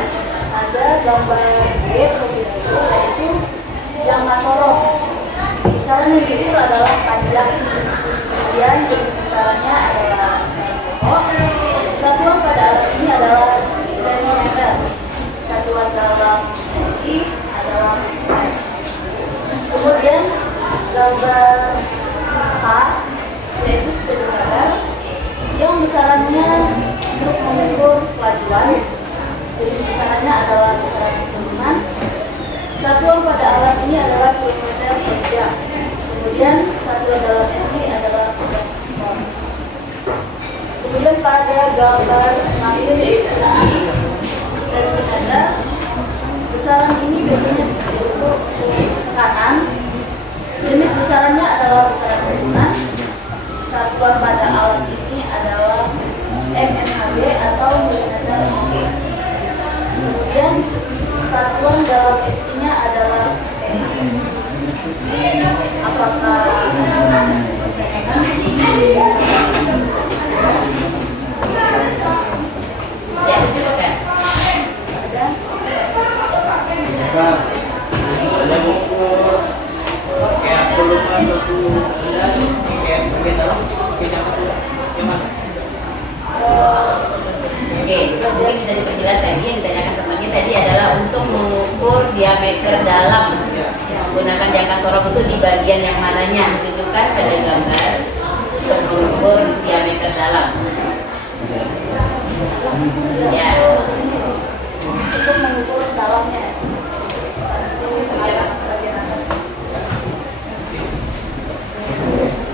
ada gambar G terlebih dahulu, yaitu jangka sorong. Besaran yang diukur adalah panjang. Kemudian jenis besarannya adalah besaran pokok. Satuan pada alat ini adalah sentimeter. Satuan dalam SI adalah meter. Kemudian gambar K yaitu speedometer yang besarannya untuk mengukur kelajuan. Jenis besarannya adalah besaran turunan. Satuan pada alat ini adalah kilometer per jam. Kemudian satuan dalam SI adalah pascal. Kemudian pada gambar mengambil yaitu dan senada, besaran ini biasanya diukur untuk kanan. Jenis besarannya adalah besaran turunan. Satuan pada alat ini adalah mmHg atau milimeter Hg. Kemudian satuan dalam SI-nya adalah apakah Ya, silakan. Ada buku kayak volume 1 kayak bagian dalam bagian apa tuh? Gimana? Oke, mungkin bisa diperjelas lagi yang ditanyakan temannya tadi adalah untuk mengukur diameter dalam. Menggunakan jangka sorong itu di bagian yang mananya? Tunjukkan pada gambar untuk mengukur diameter dalam. Ya. untuk mengukur dalamnya.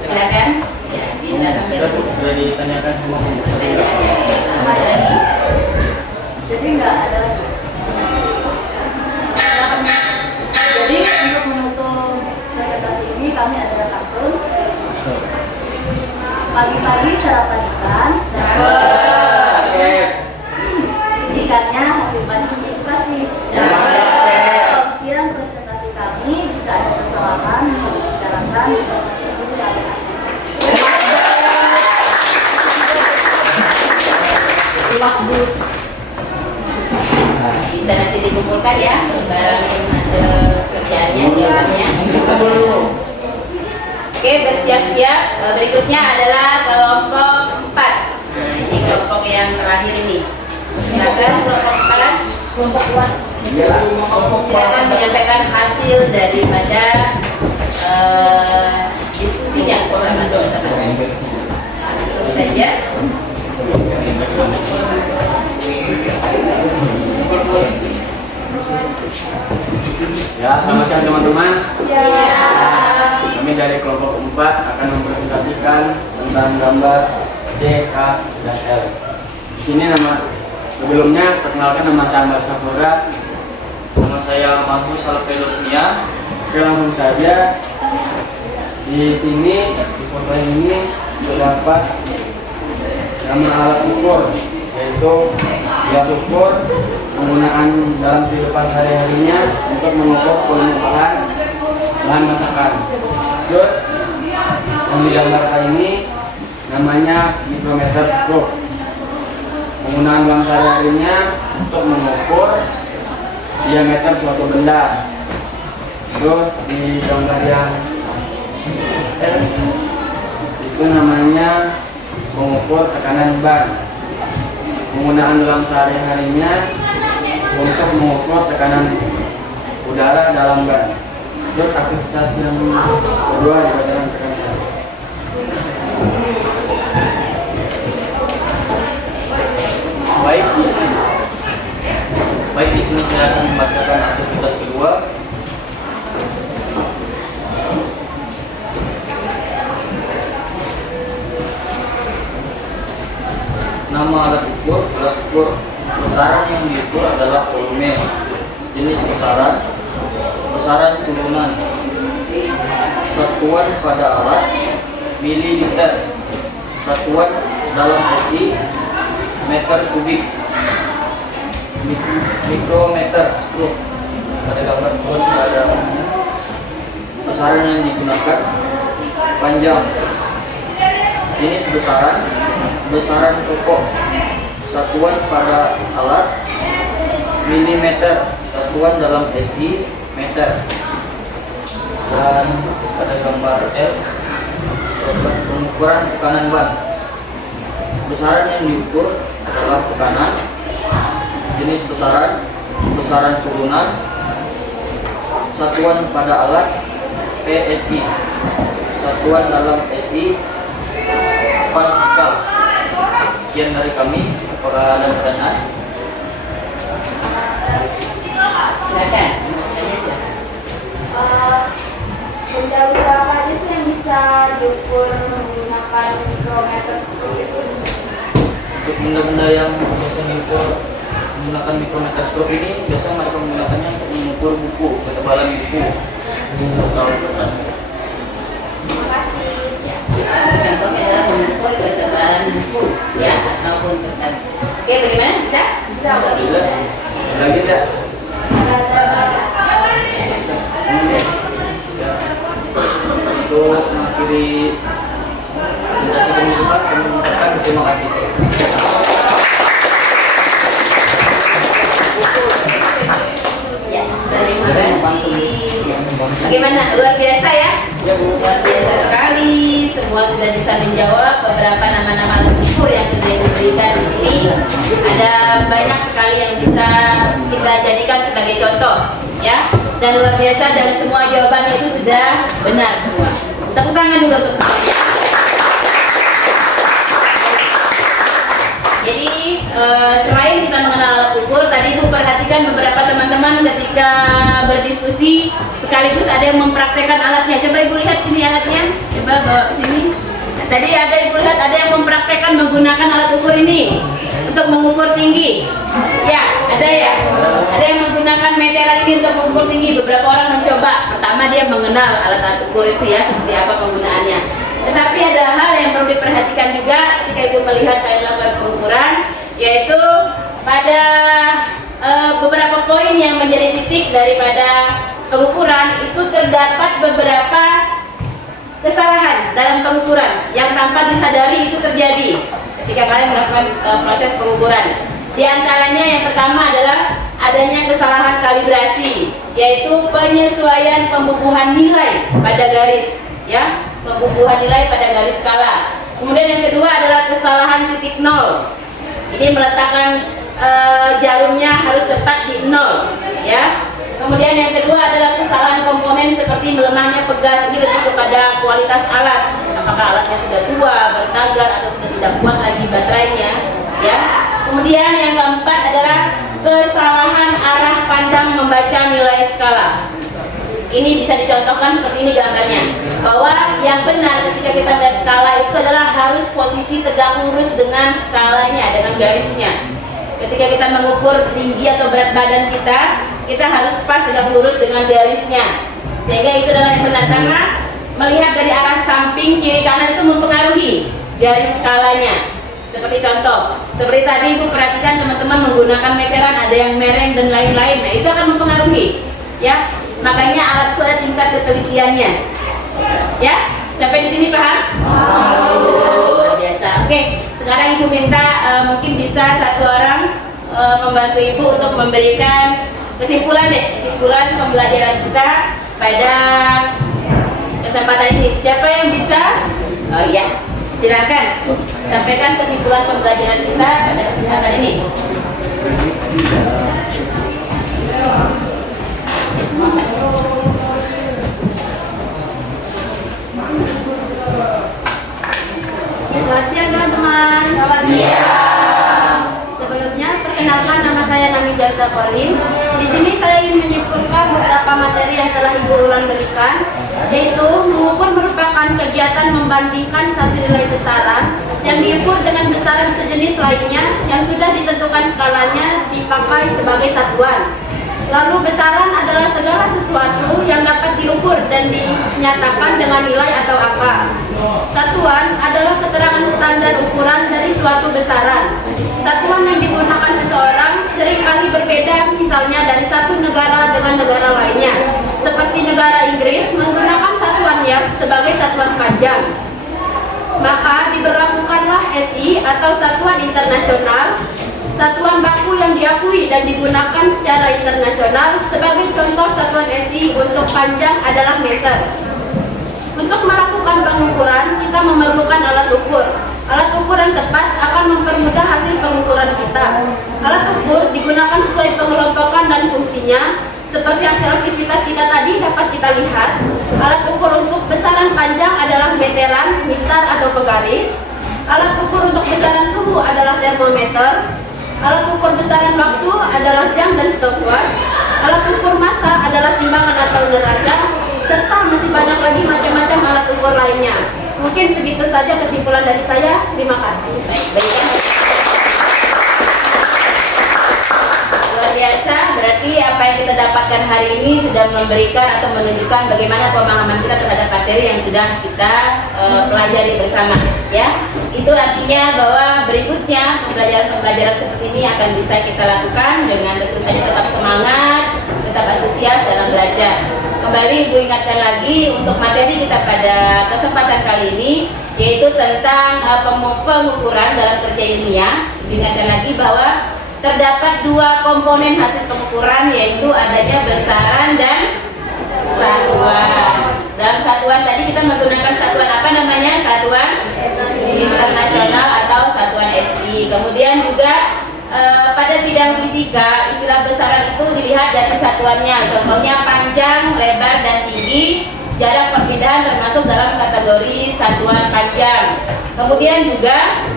Silakan. Ya, bila Sudah ditanyakan semua. Jadi nggak ada. Jadi untuk menutup presentasi ini kami ada kartun. Pagi-pagi sarapan ikan. Ikannya hasil pancing pasti. Sekian presentasi kami. Jika ada kesalahan mau dibicarakan, terima kasih. bisa nanti dikumpulkan ya barang hasil kerjaannya jawabannya. Berikutnya adalah kelompok 4. Nah, ini kelompok yang terakhir ini. Silakan kelompok 4. Silakan menyampaikan hasil daripada diskusinya bersama-sama. Langsung saja. Ya, selamat siang teman-teman. Ya. Kami dari kelompok 4 akan mempresentasikan tentang gambar D, K, dan L. Di sini sebelumnya perkenalkan nama saya Ambar Safura. Nama saya Mahfuz Alfedosnia. Oke, langsung saja. Di sini di foto ini terdapat nama alat ukur, yaitu alat ukur penggunaan dalam kehidupan sehari-harinya untuk mengukur volume bahan masakan. Terus yang digambarkan ini namanya mikrometer stroke. Penggunaan dalam sehari-harinya untuk mengukur diameter suatu benda. Terus di gambar yang L itu namanya mengukur tekanan ban. Penggunaan dalam sehari-harinya untuk mengukur tekanan udara dalam ban. Terus aktivitas yang kedua adalah tekanan ban. Baik, di sini saya akan membacakan aktivitas kedua. Nama alat ukur, gelas ukur. Besaran yang diukur adalah volume. Jenis besaran, besaran turunan. Satuan pada alat, mililiter. Satuan dalam SI, meter kubik. Mikrometer stroke. Pada gambar turun pada besaran yang digunakan, panjang. Jenis besaran, besaran pokok. Satuan pada alat, milimeter. Satuan dalam SI, meter. Dan pada gambar L, pengukuran tekanan ban. Besaran yang diukur adalah tekanan. Jenis besaran, besaran turunan. Satuan pada alat, PSI. Satuan dalam SI, Pascal. Sekian dari kami. Apakah ada pertanyaan? Silakan. Benda-benda apa aja sih yang bisa diukur menggunakan mikrometer stroke itu? Untuk benda-benda yang biasa diukur menggunakan mikrometer stroke ini, biasa mereka menggunakannya untuk mengukur buku, ketebalan buku. Contohnya adalah mengukur ketebalan buku, ya, ataupun kertas. Oke, bagaimana? Bisa? Bisa. Lagi tidak? Untuk mengakhiri presentasi kami cepat, kami mengucapkan terima kasih. Ya, terima kasih. Bagaimana? Luar biasa ya? Luar biasa sekali. Semua sudah bisa menjawab beberapa nama-nama alat ukur yang sudah diberikan di sini. Ada banyak sekali yang bisa kita jadikan sebagai contoh, ya. Dan luar biasa, dan semua jawabannya itu sudah benar semua. Tepuk tangan dulu untuk semuanya. Jadi selain kita mengenal alat ukur, tadi Ibu perhatikan beberapa teman-teman ketika berdiskusi sekaligus ada yang mempraktekkan alatnya. Coba Ibu lihat sini alatnya, coba bawa ke sini. Nah, tadi ada Ibu lihat ada yang mempraktekkan menggunakan alat ukur ini untuk mengukur tinggi. Ya, ada ya. Ada yang menggunakan meteran ini untuk mengukur tinggi. Beberapa orang mencoba. Pertama dia mengenal alat-alat ukur itu ya, seperti apa penggunaannya. Tetapi ada hal yang perlu diperhatikan juga ketika Ibu melihat kalian melakukan pengukuran, yaitu pada beberapa poin yang menjadi titik daripada pengukuran itu terdapat beberapa kesalahan dalam pengukuran yang tanpa disadari itu terjadi ketika kalian melakukan proses pengukuran. Di antaranya yang pertama adalah adanya kesalahan kalibrasi, yaitu penyesuaian pembukuan nilai pada garis, ya. pembubuhan nilai pada garis skala. Kemudian yang kedua adalah kesalahan titik nol. Ini meletakkan jarumnya harus tepat di nol, ya. Kemudian yang kedua adalah kesalahan komponen seperti melemahnya pegas. Ini lebih kepada kualitas alat, apakah alatnya sudah tua, bertagar, atau sudah tidak kuat lagi baterainya, ya. Kemudian yang keempat adalah kesalahan arah pandang membaca nilai skala. Ini bisa dicontohkan seperti ini gambarnya, bahwa yang benar ketika kita melihat skala itu adalah harus posisi tegak lurus dengan skalanya, dengan garisnya. Ketika kita mengukur tinggi atau berat badan kita harus pas tegak lurus dengan garisnya, sehingga itu adalah yang benar. Karena melihat dari arah samping kiri kanan itu mempengaruhi garis skalanya. Seperti contoh, seperti tadi Ibu perhatikan teman-teman menggunakan meteran, ada yang mereng dan lain-lain. Nah itu akan mempengaruhi, ya. Makanya alat itu ada tingkat ketelitiannya, ya. Sampai di sini paham? Luar biasa. Oke, sekarang Ibu minta mungkin bisa satu orang membantu Ibu untuk memberikan kesimpulan pembelajaran kita pada kesempatan ini. Siapa yang bisa? Oh iya, silakan sampaikan kesimpulan pembelajaran kita pada kesempatan ini. Selamat siang teman-teman. Selamat siang. Sebelumnya perkenalkan, nama saya Nami Jasa Kolim. Di sini saya ingin menyimpulkan beberapa materi yang telah Ibu Ulan berikan, yaitu mengukur merupakan kegiatan membandingkan satu nilai besaran yang diukur dengan besaran sejenis lainnya yang sudah ditentukan skalanya dipakai sebagai satuan. Lalu besaran adalah segala sesuatu yang dapat diukur dan dinyatakan dengan nilai atau angka. Satuan adalah keterangan standar ukuran dari suatu besaran. Satuan yang digunakan seseorang seringkali berbeda, misalnya dari satu negara dengan negara lainnya. Seperti negara Inggris menggunakan satuan yard sebagai satuan panjang. Maka diberlakukanlah SI atau satuan internasional, satuan baku yang diakui dan digunakan secara internasional. Sebagai contoh satuan SI untuk panjang adalah meter. Untuk melakukan pengukuran, kita memerlukan alat ukur. Alat ukur yang tepat akan mempermudah hasil pengukuran kita. Alat ukur digunakan sesuai pengelompokan dan fungsinya. Seperti hasil aktivitas kita tadi dapat kita lihat. Alat ukur untuk besaran panjang adalah meteran, mistar atau penggaris. Alat ukur untuk besaran suhu adalah termometer. Alat ukur besaran waktu adalah jam dan stopwatch. Alat ukur massa adalah timbangan atau neraca, serta masih banyak lagi macam-macam alat ukur lainnya. Mungkin segitu saja kesimpulan dari saya. Terima kasih. Luar biasa, berarti apa yang kita dapatkan hari ini sudah memberikan atau menunjukkan bagaimana pemahaman kita terhadap materi yang sudah kita pelajari bersama, ya. Itu artinya bahwa berikutnya pembelajaran seperti ini akan bisa kita lakukan dengan tentu saja tetap semangat, tetap antusias dalam belajar. Kembali Ibu ingatkan lagi untuk materi kita pada kesempatan kali ini, yaitu tentang pengukuran dalam kerja ilmiah. Ingatkan lagi bahwa terdapat dua komponen hasil pengukuran, yaitu adanya besaran dan satuan. Dalam satuan tadi kita menggunakan satuan apa namanya? Satuan internasional atau satuan SI. Kemudian juga pada bidang fisika, istilah besaran itu dilihat dari satuannya. Contohnya panjang, lebar, dan tinggi. Jarak perpindahan termasuk dalam kategori satuan panjang. Kemudian juga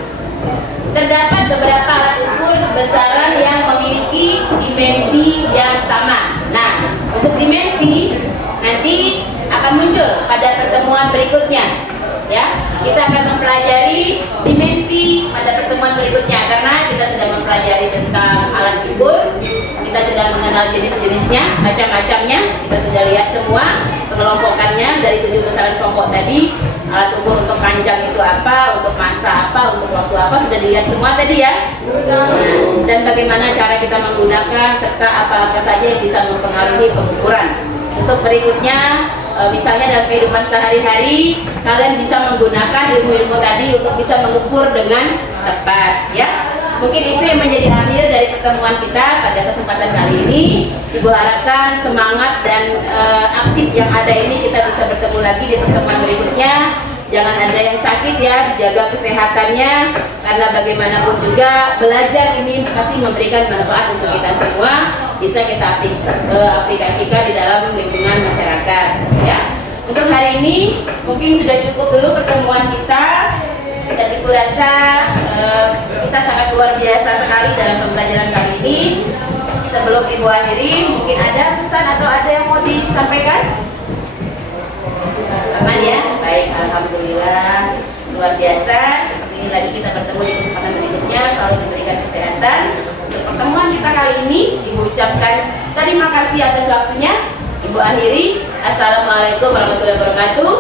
terdapat beberapa alat ukur besaran yang memiliki dimensi yang sama. Nah, untuk dimensi nanti akan muncul pada pertemuan berikutnya. Ya, kita akan mempelajari dimensi pada pertemuan berikutnya karena kita sudah mempelajari tentang alat ukur, kita sudah mengenal jenis-jenisnya, macam-macamnya, kita sudah lihat semua pengelompokannya dari 7 besaran pokok tadi. Alat ukur untuk panjang itu apa, untuk massa apa, untuk waktu apa, sudah dilihat semua tadi ya. Dan bagaimana cara kita menggunakan serta apa-apa saja yang bisa mempengaruhi pengukuran. Untuk berikutnya, misalnya dalam kehidupan sehari-hari, kalian bisa menggunakan ilmu-ilmu tadi untuk bisa mengukur dengan tepat, ya. Mungkin itu yang menjadi akhir dari pertemuan pertemuan kita pada kesempatan kali ini. Ibu harapkan semangat dan aktif yang ada ini kita bisa bertemu lagi di pertemuan berikutnya. Jangan ada yang sakit ya, jaga kesehatannya, karena bagaimanapun juga belajar ini pasti memberikan manfaat untuk kita semua, bisa kita aplikasikan di dalam lingkungan masyarakat ya. Untuk hari ini mungkin sudah cukup dulu pertemuan kita, dan Ibu rasa kita sangat luar biasa sekali dalam pembelajaran kali ini. Sebelum Ibu akhiri, mungkin ada pesan atau ada yang mau disampaikan? Aman ya? Baik, alhamdulillah, luar biasa. Seperti ini lagi kita bertemu di kesempatan berikutnya, selalu diberikan kesehatan. Untuk pertemuan kita kali ini, Ibu ucapkan terima kasih atas waktunya. Ibu akhiri, assalamualaikum warahmatullahi wabarakatuh.